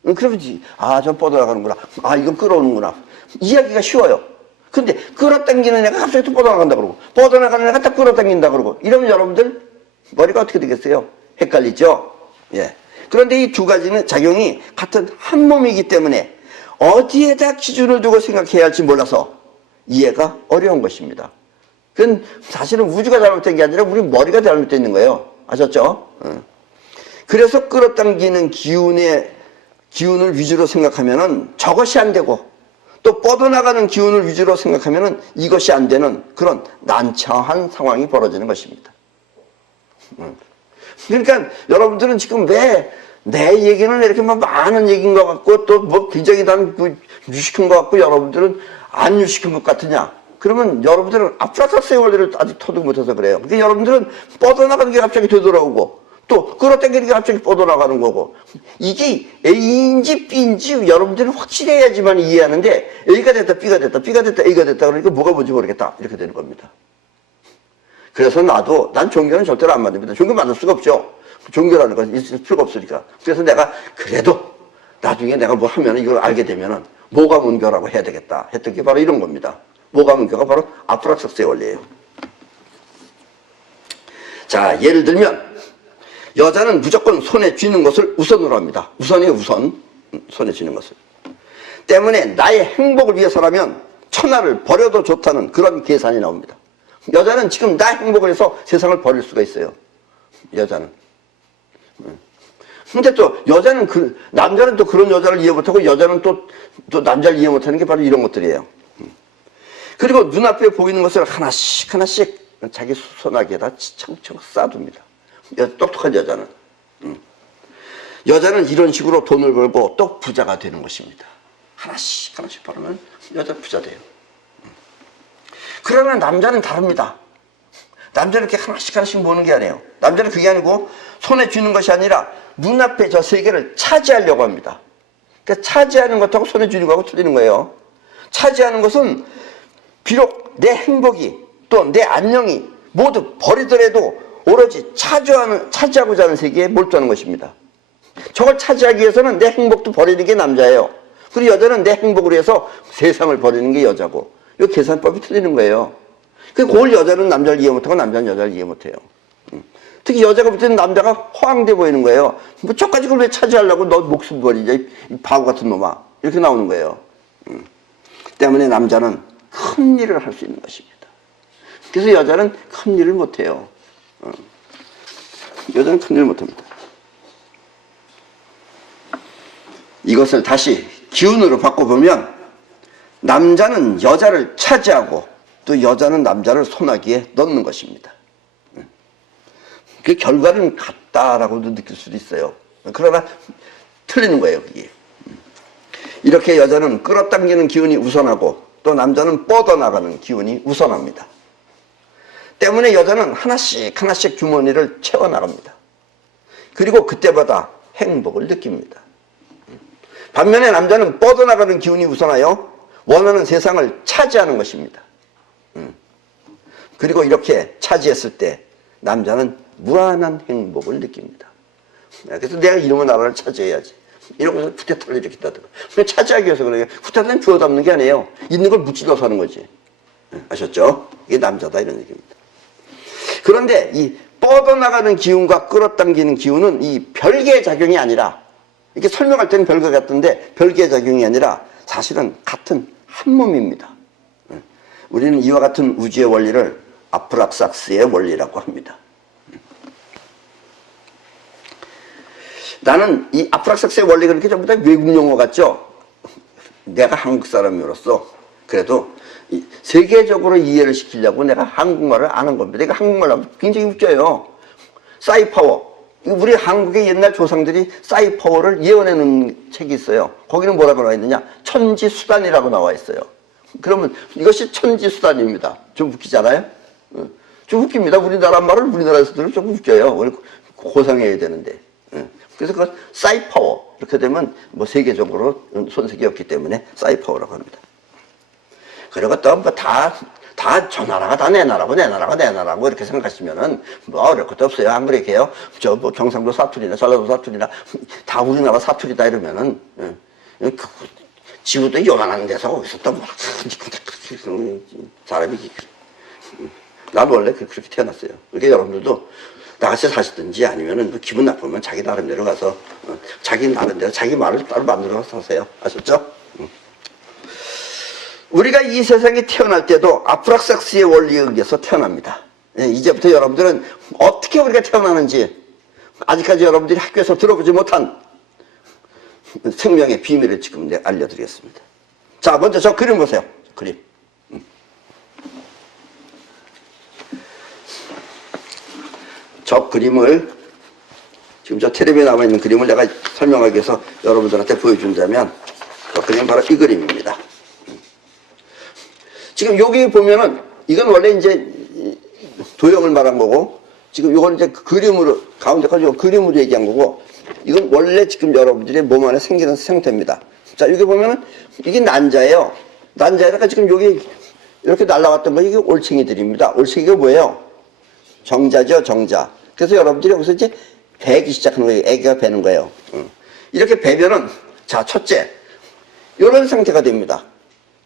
그러지. 저 뻗어나가는구나. 이건 끌어오는구나. 이해하기가 쉬워요. 근데 끌어당기는 애가 갑자기 또 뻗어나간다 그러고 뻗어나가는 애가 딱 끌어당긴다 그러고 이러면 여러분들 머리가 어떻게 되겠어요? 헷갈리죠? 예. 그런데 이 2가지는 작용이 같은 한 몸이기 때문에 어디에다 기준을 두고 생각해야 할지 몰라서 이해가 어려운 것입니다. 그건 사실은 우주가 잘못된 게 아니라 우리 머리가 잘못되어 있는 거예요. 아셨죠? 그래서 끌어당기는 기운을 위주로 생각하면은 저것이 안 되고 또 뻗어나가는 기운을 위주로 생각하면은 이것이 안 되는 그런 난처한 상황이 벌어지는 것입니다. 그러니까 여러분들은 지금 왜 내 얘기는 이렇게 많은 얘기인 것 같고 또 굉장히 난 유식한 것 같고 여러분들은 안 유식한 것 같으냐? 그러면 여러분들은 아프라타스의 원리를 아직 터득 못해서 그래요. 그러니까 여러분들은 뻗어나가는 게 갑자기 되돌아오고 또 끌어당기는 게 갑자기 뻗어나가는 거고 이게 A인지 B인지 여러분들은 확실해야지만 이해하는데 A가 됐다 B가 됐다 B가 됐다 A가 됐다 그러니까 뭐가 뭔지 모르겠다 이렇게 되는 겁니다. 그래서 난 종교는 절대로 안 만듭니다. 종교 만들 수가 없죠. 종교라는 건 있을 필요가 없으니까. 그래서 내가 그래도 나중에 내가 뭐 하면 이걸 알게 되면은 뭐가 문교라고 해야 되겠다 했던 게 바로 이런 겁니다. 뭐가 문교가 바로 아프라타스의 원리예요. 자, 예를 들면 여자는 무조건 손에 쥐는 것을 우선으로 합니다. 우선이에요, 우선. 손에 쥐는 것을. 때문에 나의 행복을 위해서라면 천하를 버려도 좋다는 그런 계산이 나옵니다. 여자는 지금 나 행복을 위해서 세상을 버릴 수가 있어요. 여자는. 근데 또 여자는 남자는 또 그런 여자를 이해 못하고 여자는 또 남자를 이해 못하는 게 바로 이런 것들이에요. 그리고 눈앞에 보이는 것을 하나씩 자기 손아귀에다 차곡차곡 쌓아둡니다. 똑똑한 여자는. 여자는 이런 식으로 돈을 벌고 또 부자가 되는 것입니다. 하나씩 하나씩 벌으면 여자 부자 돼요. 그러나 남자는 다릅니다. 남자는 이렇게 하나씩 하나씩 모으는 게 아니에요. 남자는 그게 아니고 손에 쥐는 것이 아니라 눈앞에 저 세 개를 차지하려고 합니다. 그러니까 차지하는 것하고 손에 쥐는 것하고 틀리는 거예요. 차지하는 것은 비록 내 행복이 또 내 안녕이 모두 버리더라도 오로지 차지하고자 하는 세계에 몰두하는 것입니다. 저걸 차지하기 위해서는 내 행복도 버리는 게 남자예요. 그리고 여자는 내 행복을 위해서 세상을 버리는 게 여자고. 이 계산법이 틀리는 거예요. 그걸 여자는 남자를 이해 못하고 남자는 여자를 이해 못해요. 특히 여자가 볼 때는 남자가 허황돼 보이는 거예요. 뭐 저까지 그걸 왜 차지하려고 너 목숨 버리자 이 바보 같은 놈아. 이렇게 나오는 거예요. 때문에 남자는 큰 일을 할 수 있는 것입니다. 그래서 여자는 큰 일을 못해요. 여자는 큰 일을 못합니다. 이것을 다시 기운으로 바꿔보면 남자는 여자를 차지하고 또 여자는 남자를 손아귀에 넣는 것입니다. 그 결과는 같다라고도 느낄 수도 있어요. 그러나 틀리는 거예요, 그게. 이렇게 여자는 끌어당기는 기운이 우선하고 또 남자는 뻗어나가는 기운이 우선합니다. 때문에 여자는 하나씩 하나씩 주머니를 채워나갑니다. 그리고 그때마다 행복을 느낍니다. 반면에 남자는 뻗어나가는 기운이 우선하여 원하는 세상을 차지하는 것입니다. 그리고 이렇게 차지했을 때 남자는 무한한 행복을 느낍니다. 그래서 내가 이놈의 나라를 차지해야지. 이러면서 후퇴타를 일으킨다든가. 차지하기 위해서 그래요. 후퇴타는 주워 담는 게 아니에요. 있는 걸 묻지러서 하는 거지. 아셨죠? 이게 남자다 이런 얘기입니다. 그런데 이 뻗어나가는 기운과 끌어당기는 기운은 이 별개의 작용이 아니라 이렇게 설명할 때는 별거 같은데 별개의 작용이 아니라 사실은 같은 한 몸입니다. 우리는 이와 같은 우주의 원리를 아프락삭스의 원리라고 합니다. 나는 이 아프락삭스의 원리가 그렇게 전부 다 외국 용어 같죠? 내가 한국 사람으로서 그래도 세계적으로 이해를 시키려고 내가 한국말을 아는 겁니다. 내가 한국말 하면 굉장히 웃겨요. 사이파워. 우리 한국의 옛날 조상들이 사이파워를 예언해 놓은 책이 있어요. 거기는 뭐라고 나와 있느냐? 천지수단이라고 나와 있어요. 그러면 이것이 천지수단입니다. 좀 웃기지 않아요? 좀 웃깁니다. 우리나라 말을 우리나라에서 들으면 조금 웃겨요. 우리 고상해야 되는데. 그래서 그걸 사이파워. 이렇게 되면 뭐 세계적으로 손색이 없기 때문에 사이파워라고 합니다. 그리고 또 뭐 다 저 나라가 다 내 나라고 내 나라가 내 나라고 이렇게 생각하시면은 뭐 어려울 것도 없어요. 안 그렇게요? 저 뭐 경상도 사투리나 전라도 사투리나 다 우리나라 사투리다 이러면은 지구도 요만한 데서 거기서 또 뭐 사람이 나도 원래 그렇게 태어났어요. 그러니까 여러분들도 나같이 사시든지 아니면은 뭐 기분 나쁘면 자기 나름대로 가서 자기 나름대로 자기 말을 따로 만들어서 사세요. 아셨죠? 우리가 이 세상에 태어날 때도 아프락삭스의 원리에 의해서 태어납니다. 이제부터 여러분들은 어떻게 우리가 태어나는지 아직까지 여러분들이 학교에서 들어보지 못한 생명의 비밀을 지금 내가 알려드리겠습니다. 자, 먼저 저 그림 보세요. 그림. 저 그림을 지금 저 텔레비에 나와 있는 그림을 내가 설명하기 위해서 여러분들한테 보여준다면 저 그림은 바로 이 그림입니다. 지금 여기 보면은 이건 원래 이제 도형을 말한 거고 지금 이건 이제 그림으로 가운데까지 그림으로 얘기한 거고 이건 원래 지금 여러분들의 몸 안에 생기는 형태입니다. 자, 여기 보면은 이게 난자예요. 난자에다가 지금 여기 이렇게 날라왔던 거 이게 올챙이들입니다. 올챙이가 뭐예요? 정자죠, 정자. 그래서 여러분들이 여기서 이제 배기 시작하는 거예요. 애기가 배는 거예요. 이렇게 배면은 자, 첫째 이런 상태가 됩니다.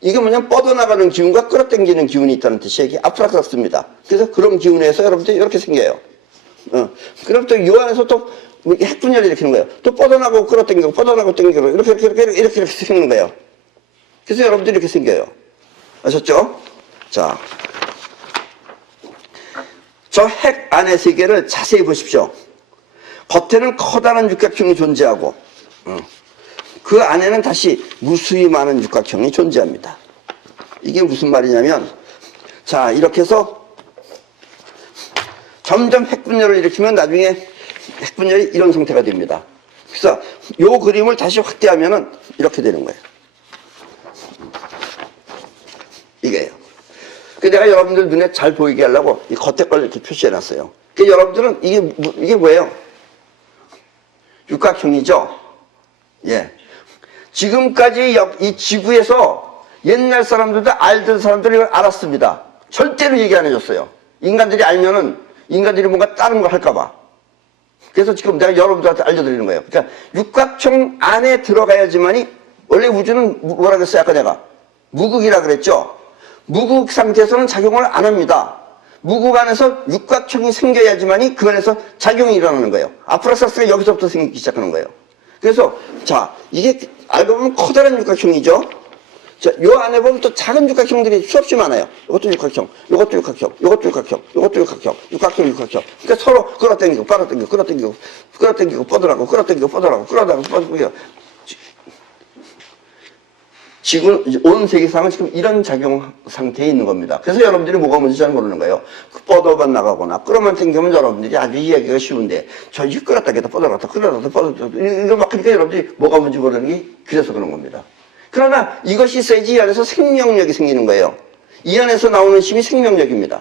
이게 뭐냐면 뻗어나가는 기운과 끌어당기는 기운이 있다는 뜻이에요. 이게 아프락삭스입니다. 그래서 그런 기운에서 여러분들이 이렇게 생겨요. 그럼 또 이 안에서 또 핵분열을 일으키는 거예요. 또 뻗어나가고 끌어당기고 뻗어나가고 당기고 이렇게 생기는 거예요. 그래서 여러분들이 이렇게 생겨요. 아셨죠? 자, 저 핵 안의 세계를 자세히 보십시오. 겉에는 커다란 육각형이 존재하고 그 안에는 다시 무수히 많은 육각형이 존재합니다. 이게 무슨 말이냐면 자, 이렇게 해서 점점 핵분열을 일으키면 나중에 핵분열이 이런 상태가 됩니다. 그래서 요 그림을 다시 확대하면은 이렇게 되는 거예요. 이게요. 그 내가 여러분들 눈에 잘 보이게 하려고 이 겉에 걸 이렇게 표시해 놨어요. 그 여러분들은 이게 뭐예요? 육각형이죠? 예. 지금까지 이 지구에서 옛날 사람들도 알던 사람들이 이걸 알았습니다. 절대로 얘기 안 해줬어요. 인간들이 알면은 인간들이 뭔가 다른 거 할까봐. 그래서 지금 내가 여러분들한테 알려드리는 거예요. 그러니까 육각형 안에 들어가야지만이, 원래 우주는 뭐라 그랬어요? 아까 내가 무극이라 그랬죠? 무극 상태에서는 작용을 안 합니다. 무극 안에서 육각형이 생겨야지만이 그 안에서 작용이 일어나는 거예요. 아프라사스가 여기서부터 생기기 시작하는 거예요. 그래서 자, 이게 알고 보면 커다란 육각형이죠. 자, 요 안에 보면 또 작은 육각형들이 수없이 많아요. 이것도 육각형, 이것도 육각형, 이것도 육각형, 이것도 육각형, 육각형, 육각형. 그러니까 서로 끌어당기고, 빨아당기고, 끌어당기고, 끌어당기고, 뻗으라고, 끌어당기고, 뻗으라고, 끌어당기고, 뻗으라고. 지금 온 세계상은 지금 이런 작용 상태에 있는 겁니다. 그래서 여러분들이 뭐가 뭔지 잘 모르는 거예요. 뻗어만 나가거나 끌어만 당기면 여러분들이 아주 이해하기가 쉬운데, 저 이거 끌었다기도 뻗어갔다, 끌어갔다, 뻗어갔다, 이거 막 하니까 여러분들이 뭐가 뭔지 모르는 게 그래서 그런 겁니다. 그러나 이것이 있어야지 이 안에서 생명력이 생기는 거예요. 이 안에서 나오는 힘이 생명력입니다.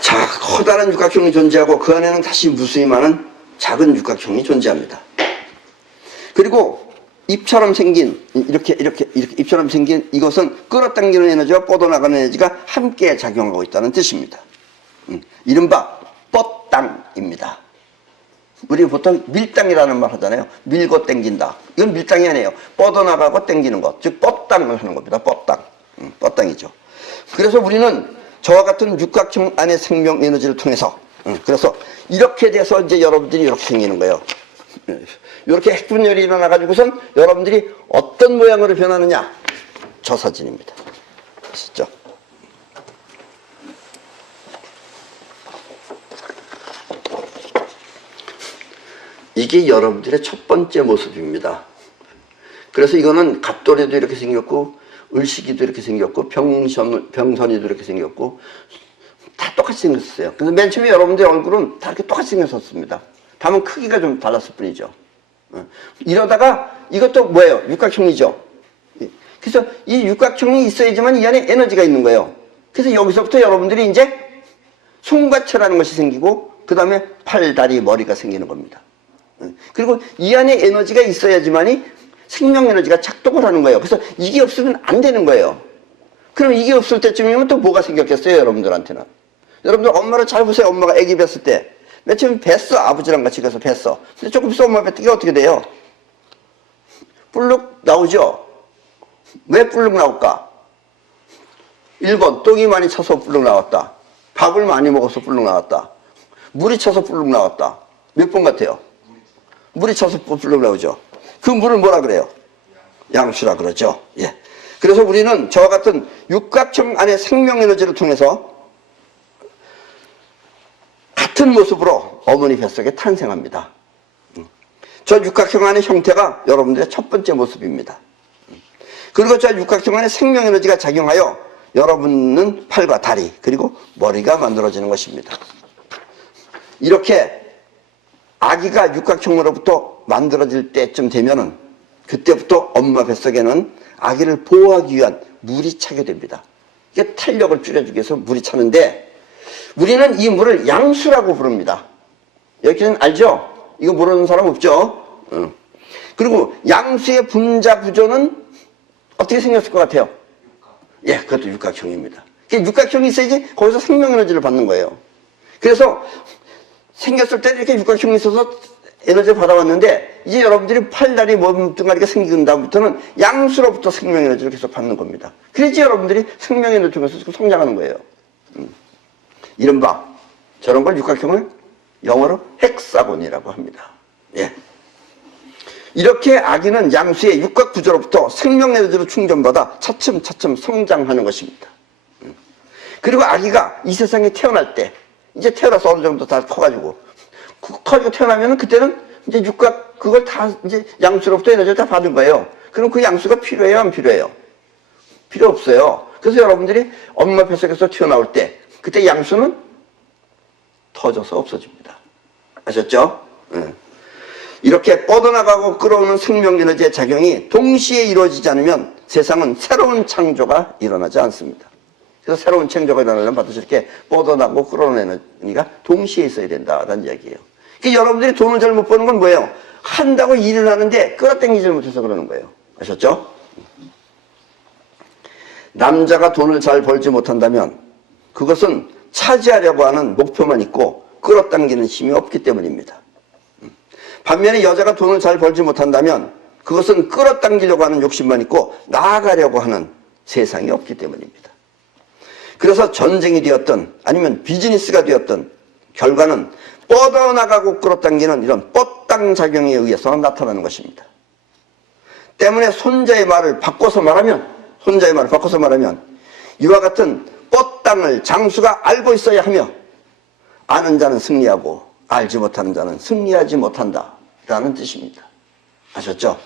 자, 커다란 육각형이 존재하고 그 안에는 다시 무수히 많은 작은 육각형이 존재합니다. 그리고 입처럼 생긴 이렇게 입처럼 생긴 이것은 끌어당기는 에너지와 뻗어나가는 에너지가 함께 작용하고 있다는 뜻입니다. 이른바 뻗당입니다. 우리 보통 밀당이라는 말 하잖아요. 밀고 당긴다. 이건 밀당이 아니에요. 뻗어나가고 당기는 것. 즉 뻗당을 하는 겁니다. 뻗당. 뻗당이죠. 그래서 우리는 저와 같은 육각형 안의 생명 에너지를 통해서, 그래서 이렇게 돼서 이제 여러분들이 이렇게 생기는 거예요. 이렇게 핵분열이 일어나가지고선 여러분들이 어떤 모양으로 변하느냐? 저 사진입니다. 아시죠? 이게 여러분들의 첫 번째 모습입니다. 그래서 이거는 갑돌이도 이렇게 생겼고, 을식이도 이렇게 생겼고, 병선이도 이렇게 생겼고, 다 똑같이 생겼어요. 그래서 맨 처음에 여러분들의 얼굴은 다 이렇게 똑같이 생겼었습니다. 다만 크기가 좀 달랐을 뿐이죠. 이러다가 이것도 뭐예요? 육각형이죠. 그래서 이 육각형이 있어야지만 이 안에 에너지가 있는 거예요. 그래서 여기서부터 여러분들이 이제 송과체라는 것이 생기고, 그 다음에 팔, 다리, 머리가 생기는 겁니다. 그리고 이 안에 에너지가 있어야지만이 생명 에너지가 작동을 하는 거예요. 그래서 이게 없으면 안 되는 거예요. 그럼 이게 없을 때쯤이면 또 뭐가 생겼겠어요, 여러분들한테는? 여러분들 엄마를 잘 보세요. 엄마가 아기 뵀을 때. 맨 처음에 뵀어. 아버지랑 같이 가서 뵀어. 근데 조금 있어 엄마 뵀더니 어떻게 돼요? 뿔룩 나오죠? 왜 뿔룩 나올까? 1번, 똥이 많이 차서 뿔룩 나왔다. 밥을 많이 먹어서 뿔룩 나왔다. 물이 차서 뿔룩 나왔다. 몇 번 같아요? 물이 차서 뿔룩 나오죠. 그 물을 뭐라 그래요? 양수라 그러죠. 예. 그래서 우리는 저와 같은 육각형 안의 생명 에너지를 통해서 같은 모습으로 어머니 뱃속에 탄생합니다. 저 육각형 안의 형태가 여러분들의 첫 번째 모습입니다. 그리고 저 육각형 안에 생명 에너지가 작용하여 여러분은 팔과 다리 그리고 머리가 만들어지는 것입니다. 이렇게 아기가 육각형으로부터 만들어질 때쯤 되면은 그때부터 엄마 뱃속에는 아기를 보호하기 위한 물이 차게 됩니다. 이게 탄력을 줄여주기 위해서 물이 차는데 우리는 이 물을 양수라고 부릅니다. 여기는 알죠? 이거 모르는 사람 없죠? 그리고 양수의 분자 구조는 어떻게 생겼을 것 같아요? 예, 그것도 육각형입니다. 육각형이 있어야지 거기서 생명 에너지를 받는 거예요. 그래서 생겼을 때 이렇게 육각형이 있어서 에너지를 받아왔는데 이제 여러분들이 팔다리 몸뚱아리가 생긴 다음부터는 양수로부터 생명 에너지를 계속 받는 겁니다. 그래야지 여러분들이 생명 에너지를 통해서 성장하는 거예요. 이른바 저런 걸 육각형을 영어로 헥사곤이라고 합니다. 예. 이렇게 아기는 양수의 육각 구조로부터 생명 에너지로 충전받아 차츰차츰 성장하는 것입니다. 그리고 아기가 이 세상에 태어날 때 이제 태어나서 어느 정도 다 커가지고 커지고 태어나면 그때는 이제 육각 그걸 다 이제 양수로부터 에너지를 다 받은 거예요. 그럼 그 양수가 필요해요, 안 필요해요? 필요 없어요. 그래서 여러분들이 엄마 뱃속에서 튀어나올 때 그때 양수는 터져서 없어집니다. 아셨죠? 네. 이렇게 뻗어나가고 끌어오는 생명에너지의 작용이 동시에 이루어지지 않으면 세상은 새로운 창조가 일어나지 않습니다. 그래서 새로운 창조가 일어나려면 반드시 이렇게 뻗어나가고 끌어오는 에너지가 동시에 있어야 된다는 이야기예요. 그러니까 여러분들이 돈을 잘 못 버는 건 뭐예요? 한다고 일을 하는데 끌어당기지 못해서 그러는 거예요. 아셨죠? 남자가 돈을 잘 벌지 못한다면 그것은 차지하려고 하는 목표만 있고 끌어당기는 힘이 없기 때문입니다. 반면에 여자가 돈을 잘 벌지 못한다면 그것은 끌어당기려고 하는 욕심만 있고 나아가려고 하는 세상이 없기 때문입니다. 그래서 전쟁이 되었든 아니면 비즈니스가 되었든 결과는 뻗어나가고 끌어당기는 이런 뻗당 작용에 의해서 나타나는 것입니다. 때문에 손자의 말을 바꿔서 말하면 이와 같은 뻗당을 장수가 알고 있어야 하며 아는 자는 승리하고 알지 못하는 자는 승리하지 못한다 라는 뜻입니다. 아셨죠?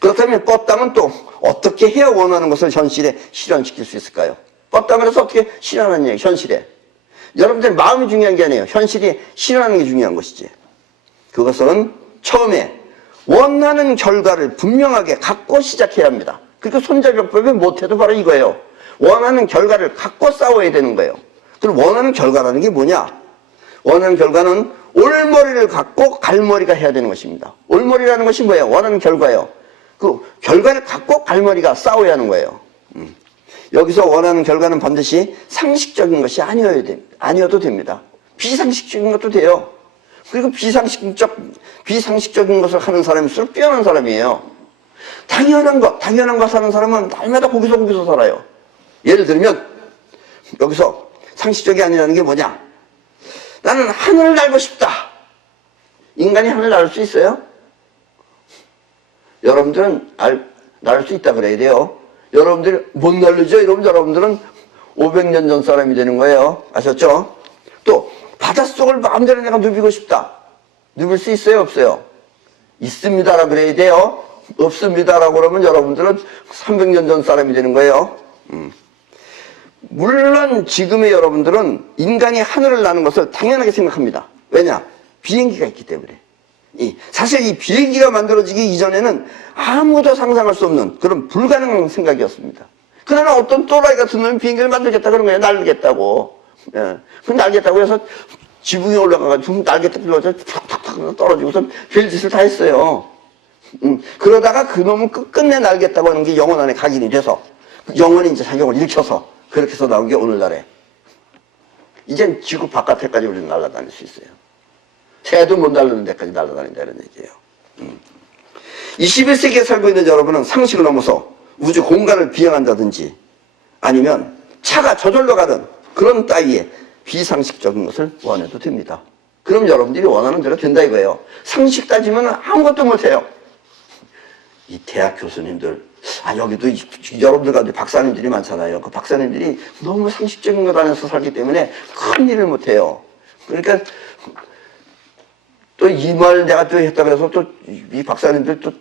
그렇다면 뻗당은 또 어떻게 해야 원하는 것을 현실에 실현시킬 수 있을까요? 뻗당을 해서 어떻게 실현하는 얘기, 현실에. 여러분들 마음이 중요한 게 아니에요. 현실이 실현하는 게 중요한 것이지. 그것은 처음에 원하는 결과를 분명하게 갖고 시작해야 합니다. 그러니까 손자병법이 못해도 바로 이거예요. 원하는 결과를 갖고 싸워야 되는 거예요. 그럼 원하는 결과라는 게 뭐냐? 원하는 결과는 올머리를 갖고 갈머리가 해야 되는 것입니다. 올머리라는 것이 뭐예요? 원하는 결과예요. 그 결과를 갖고 갈머리가 싸워야 하는 거예요. 여기서 원하는 결과는 반드시 상식적인 것이 아니어도 됩니다. 비상식적인 것도 돼요. 그리고 비상식적인 것을 하는 사람일수록 뛰어난 사람이에요. 당연한 것 하는 사람은 날마다 거기서 살아요. 예를 들면 여기서 상식적이 아니라는 게 뭐냐? 나는 하늘을 날고 싶다. 인간이 하늘을 날 수 있어요? 여러분들은 날 수 있다 그래야 돼요. 여러분들이 못 날르죠? 이러면 여러분들은 500년 전 사람이 되는 거예요. 아셨죠? 또 바닷속을 마음대로 내가 누비고 싶다. 누빌 수 있어요? 없어요? 있습니다라고 그래야 돼요. 없습니다라고 그러면 여러분들은 300년 전 사람이 되는 거예요. 물론 지금의 여러분들은 인간이 하늘을 나는 것을 당연하게 생각합니다. 왜냐? 비행기가 있기 때문에. 사실 이 비행기가 만들어지기 이전에는 아무도 상상할 수 없는 그런 불가능한 생각이었습니다. 그러나 어떤 또라이 같은 놈이 비행기를 만들겠다 그런 거예요. 날겠다고. 예. 날겠다고 해서 지붕에 올라가가지고 날겠다 불러서 탁탁탁 떨어지고서 별짓을 다 했어요. 그러다가 그 놈은 끝끝내 날겠다고 하는 게 영혼 안에 각인이 돼서 영혼이 이제 작용을 일으켜서 그렇게 해서 나온 게 오늘날에 이젠 지구 바깥에까지 우리는 날아다닐 수 있어요. 새도 못 날르는 데까지 날아다닌다는 얘기예요. 21세기에 살고 있는 여러분은 상식을 넘어서 우주 공간을 비행한다든지 아니면 차가 저절로 가는 그런 따위의 비상식적인 것을 원해도 됩니다. 그럼 여러분들이 원하는 대로 된다 이거예요. 상식 따지면 아무것도 못해요. 이 대학 교수님들, 여기도 여러분들 가운데 박사님들이 많잖아요. 그 박사님들이 너무 상식적인 것 안에서 살기 때문에 큰 일을 못해요. 그러니까 또 이 말 내가 또 했다 그래서 또 이 박사님들 또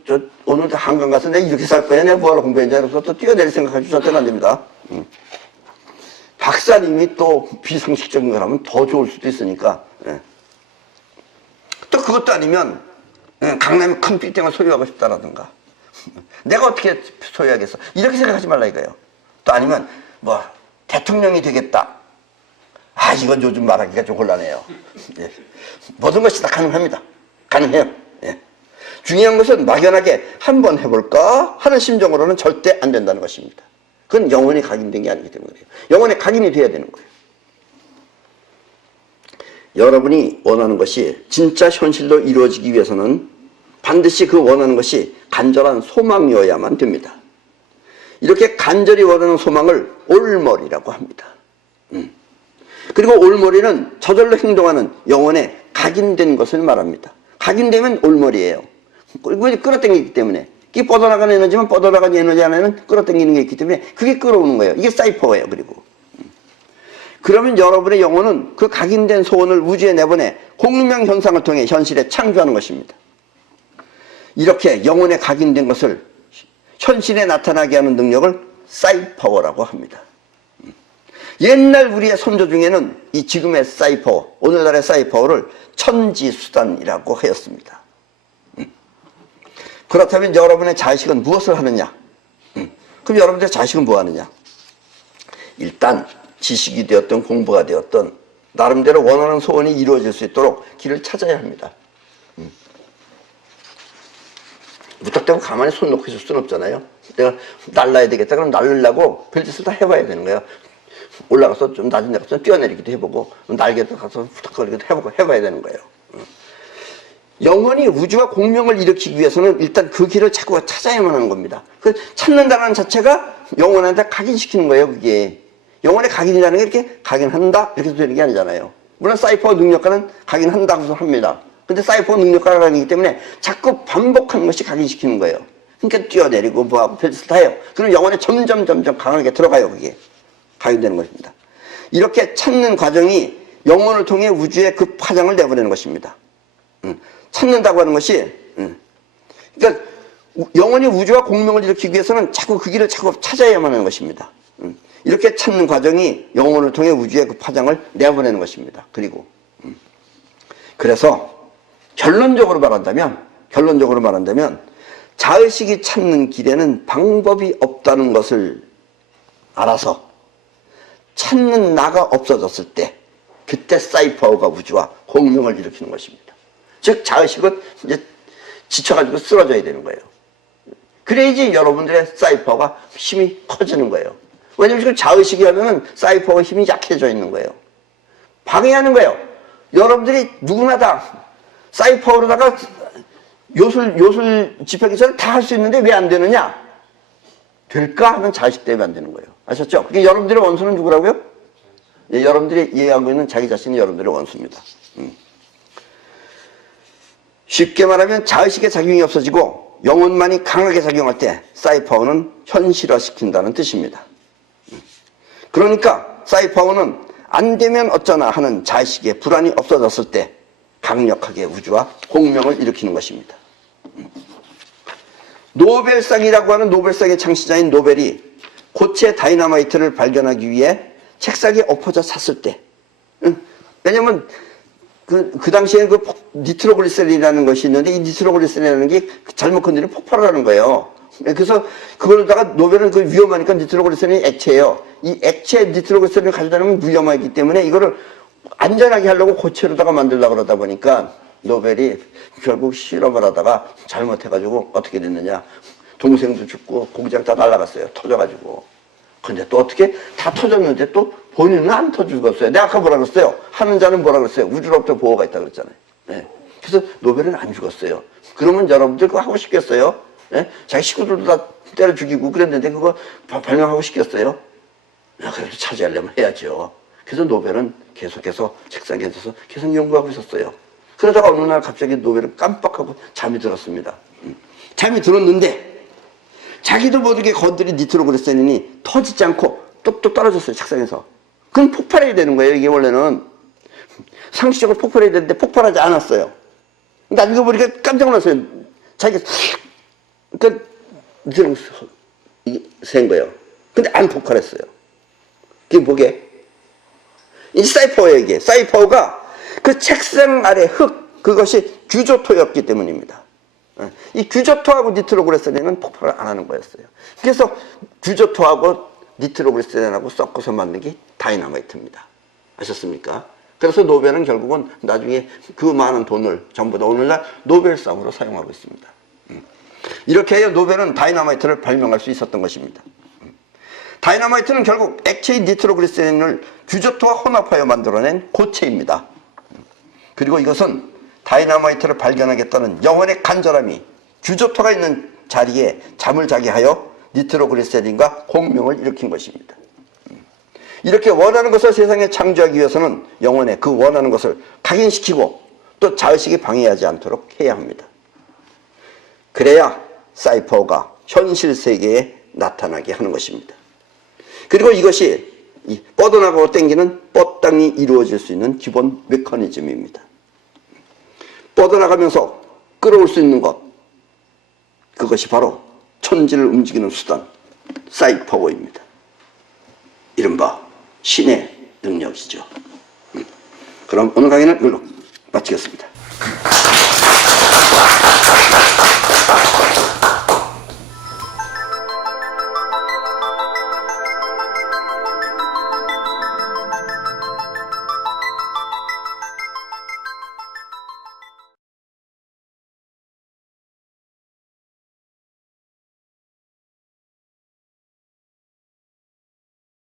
오늘 한강 가서 내가 이렇게 살 거야. 내가 뭐하러 공부했냐. 그래서 또 뛰어내릴 생각하지 저한테는 안 됩니다. 박사님이 또 비상식적인 걸 하면 더 좋을 수도 있으니까. 예. 또 그것도 아니면 강남에 큰 빌딩을 소유하고 싶다라든가 내가 어떻게 소유하겠어. 이렇게 생각하지 말라 이거예요. 또 아니면 뭐 대통령이 되겠다. 이건 요즘 말하기가 좀 곤란해요. 예. 모든 것이 다 가능합니다. 가능해요. 예. 중요한 것은 막연하게 한번 해볼까 하는 심정으로는 절대 안 된다는 것입니다. 그건 영혼이 각인된 게 아니기 때문에 그래요. 영혼에 각인이 돼야 되는 거예요. 여러분이 원하는 것이 진짜 현실로 이루어지기 위해서는 반드시 그 원하는 것이 간절한 소망이어야만 됩니다. 이렇게 간절히 원하는 소망을 올머리라고 합니다. 그리고 올머리는 저절로 행동하는 영혼에 각인된 것을 말합니다. 각인되면 올머리예요. 끌어당기기 때문에. 이게 뻗어나가는 에너지면 뻗어나가는 에너지 안에는 끌어당기는 게 있기 때문에 그게 끌어오는 거예요. 이게 사이퍼예요. 그리고 그러면 여러분의 영혼은 그 각인된 소원을 우주에 내보내 공명 현상을 통해 현실에 창조하는 것입니다. 이렇게 영혼에 각인된 것을 현실에 나타나게 하는 능력을 사이파워라고 합니다. 옛날 우리의 선조 중에는 이 지금의 사이파워, 오늘날의 사이파워를 천지수단이라고 하였습니다. 그렇다면 여러분의 자식은 무엇을 하느냐? 그럼 여러분들의 자식은 뭐 하느냐? 일단 지식이 되었던 공부가 되었던 나름대로 원하는 소원이 이루어질 수 있도록 길을 찾아야 합니다. 무턱대고 가만히 손 놓고 있을 수는 없잖아요. 내가 날라야 되겠다 그럼 날르려고 별짓을 다 해봐야 되는 거예요. 올라가서 좀 낮은 데 가서 뛰어내리기도 해보고 날개도 가서 후딱거리기도 해보고 해봐야 되는 거예요. 영원히 우주와 공명을 일으키기 위해서는 일단 그 길을 자꾸 찾아야만 하는 겁니다. 그 찾는다는 자체가 영혼한테 각인시키는 거예요. 그게 영혼의 각인이라는 게 이렇게 각인한다 이렇게 되는 게 아니잖아요. 물론 사이퍼 능력가는 각인한다고 합니다. 근데 사이퍼 능력가가 아니기 때문에 자꾸 반복하는 것이 각인시키는 거예요. 그러니까 뛰어내리고 뭐하고 별짓을 다 해요. 그럼 영혼에 점점 강하게 들어가요. 그게 각인되는 것입니다. 이렇게 찾는 과정이 영혼을 통해 우주에 그 파장을 내보내는 것입니다. 찾는다고 하는 것이 그러니까 영원히 우주와 공명을 일으키기 위해서는 자꾸 그 길을 자꾸 찾아야만 하는 것입니다. 이렇게 찾는 과정이 영혼을 통해 우주의 그 파장을 내보내는 것입니다. 그리고 그래서 결론적으로 말한다면 자의식이 찾는 길에는 방법이 없다는 것을 알아서 찾는 나가 없어졌을 때 그때 사이파워가 우주와 공명을 일으키는 것입니다. 즉 자의식은 이제 지쳐가지고 쓰러져야 되는 거예요. 그래야지 여러분들의 사이파워가 힘이 커지는 거예요. 왜냐면 지금 자의식이 하면은 사이파워 힘이 약해져 있는 거예요. 방해하는 거예요. 여러분들이 누구나 다 사이파워로다가 요술 집행기술을 다 할 수 있는데 왜 안 되느냐? 될까 하는 자의식 때문에 안 되는 거예요. 아셨죠? 그게 여러분들의 원수는 누구라고요? 예, 여러분들이 이해하고 있는 자기 자신이 여러분들의 원수입니다. 쉽게 말하면 자의식의 작용이 없어지고 영혼만이 강하게 작용할 때 사이파워는 현실화시킨다는 뜻입니다. 그러니까 사이파워는 안 되면 어쩌나 하는 자의식의 불안이 없어졌을 때 강력하게 우주와 공명을 일으키는 것입니다. 노벨상이라고 하는 노벨상의 창시자인 노벨이 고체 다이너마이트를 발견하기 위해 책상에 엎어져 잤을 때, 왜냐면 그 당시에는 그 니트로글리세린이라는 것이 있는데 이 니트로글리세린이라는 게 잘못 건드리면 폭발을 하는 거예요. 그래서 그걸로다가 노벨은 그 위험하니까 니트로글리세린이 액체예요. 이 액체 니트로글리세린을 가져다니면 위험하기 때문에 이거를 안전하게 하려고 고체로다가 만들려고 그러다 보니까 노벨이 결국 실험을 하다가 잘못해가지고 어떻게 됐느냐. 동생도 죽고 공장 다 날아갔어요. 터져가지고. 근데 또 어떻게 다 터졌는데 또 본인은 안 터죽었어요. 내가 아까 뭐라 그랬어요? 하는 자는 뭐라 그랬어요? 우주로부터 보호가 있다 그랬잖아요. 네. 그래서 노벨은 안 죽었어요. 그러면 여러분들 그거 하고 싶겠어요? 네? 자기 식구들도 다 때려 죽이고 그랬는데 그거 발명하고 싶겠어요? 그래도 차지하려면 해야죠. 그래서 노벨은 계속해서 책상에 앉아서 계속 연구하고 있었어요. 그러다가 어느 날 갑자기 노벨은 깜빡하고 잠이 들었습니다. 잠이 들었는데 자기도 모르게 건드린 니트로글리세린이 터지지 않고 뚝뚝 떨어졌어요. 책상에서. 그럼 폭발해야 되는 거예요. 이게 원래는 상식적으로 폭발해야 되는데 폭발하지 않았어요. 나중에 보니까 깜짝 놀랐어요. 자기가 그러니까 센 거예요. 근데 안 폭발했어요. 그게 뭐게? 이 사이파워예요. 이게 사이파워가 그 책상 아래 흙 그것이 규조토였기 때문입니다. 이 규조토하고 니트로글리세린은 폭발을 안 하는 거였어요. 그래서 규조토하고 니트로글리세린하고 섞어서 만든 게 다이너마이트입니다. 아셨습니까? 그래서 노벨은 결국은 나중에 그 많은 돈을 전부 다 오늘날 노벨상으로 사용하고 있습니다. 이렇게 해야 노벨은 다이너마이트를 발명할 수 있었던 것입니다. 다이너마이트는 결국 액체인 니트로글리세린을 규조토와 혼합하여 만들어낸 고체입니다. 그리고 이것은 다이너마이트를 발견하겠다는 영혼의 간절함이 규조토가 있는 자리에 잠을 자게 하여 니트로글리세린과 공명을 일으킨 것입니다. 이렇게 원하는 것을 세상에 창조하기 위해서는 영혼의 그 원하는 것을 각인시키고 또 자의식이 방해하지 않도록 해야 합니다. 그래야 사이파워가 현실 세계에 나타나게 하는 것입니다. 그리고 이것이 뻗어나가고 땡기는 뻗당이 이루어질 수 있는 기본 메커니즘입니다. 뻗어나가면서 끌어올 수 있는 것, 그것이 바로 천지를 움직이는 수단, 사이퍼워입니다. 이른바 신의 능력이죠. 그럼 오늘 강의는 이걸로 마치겠습니다.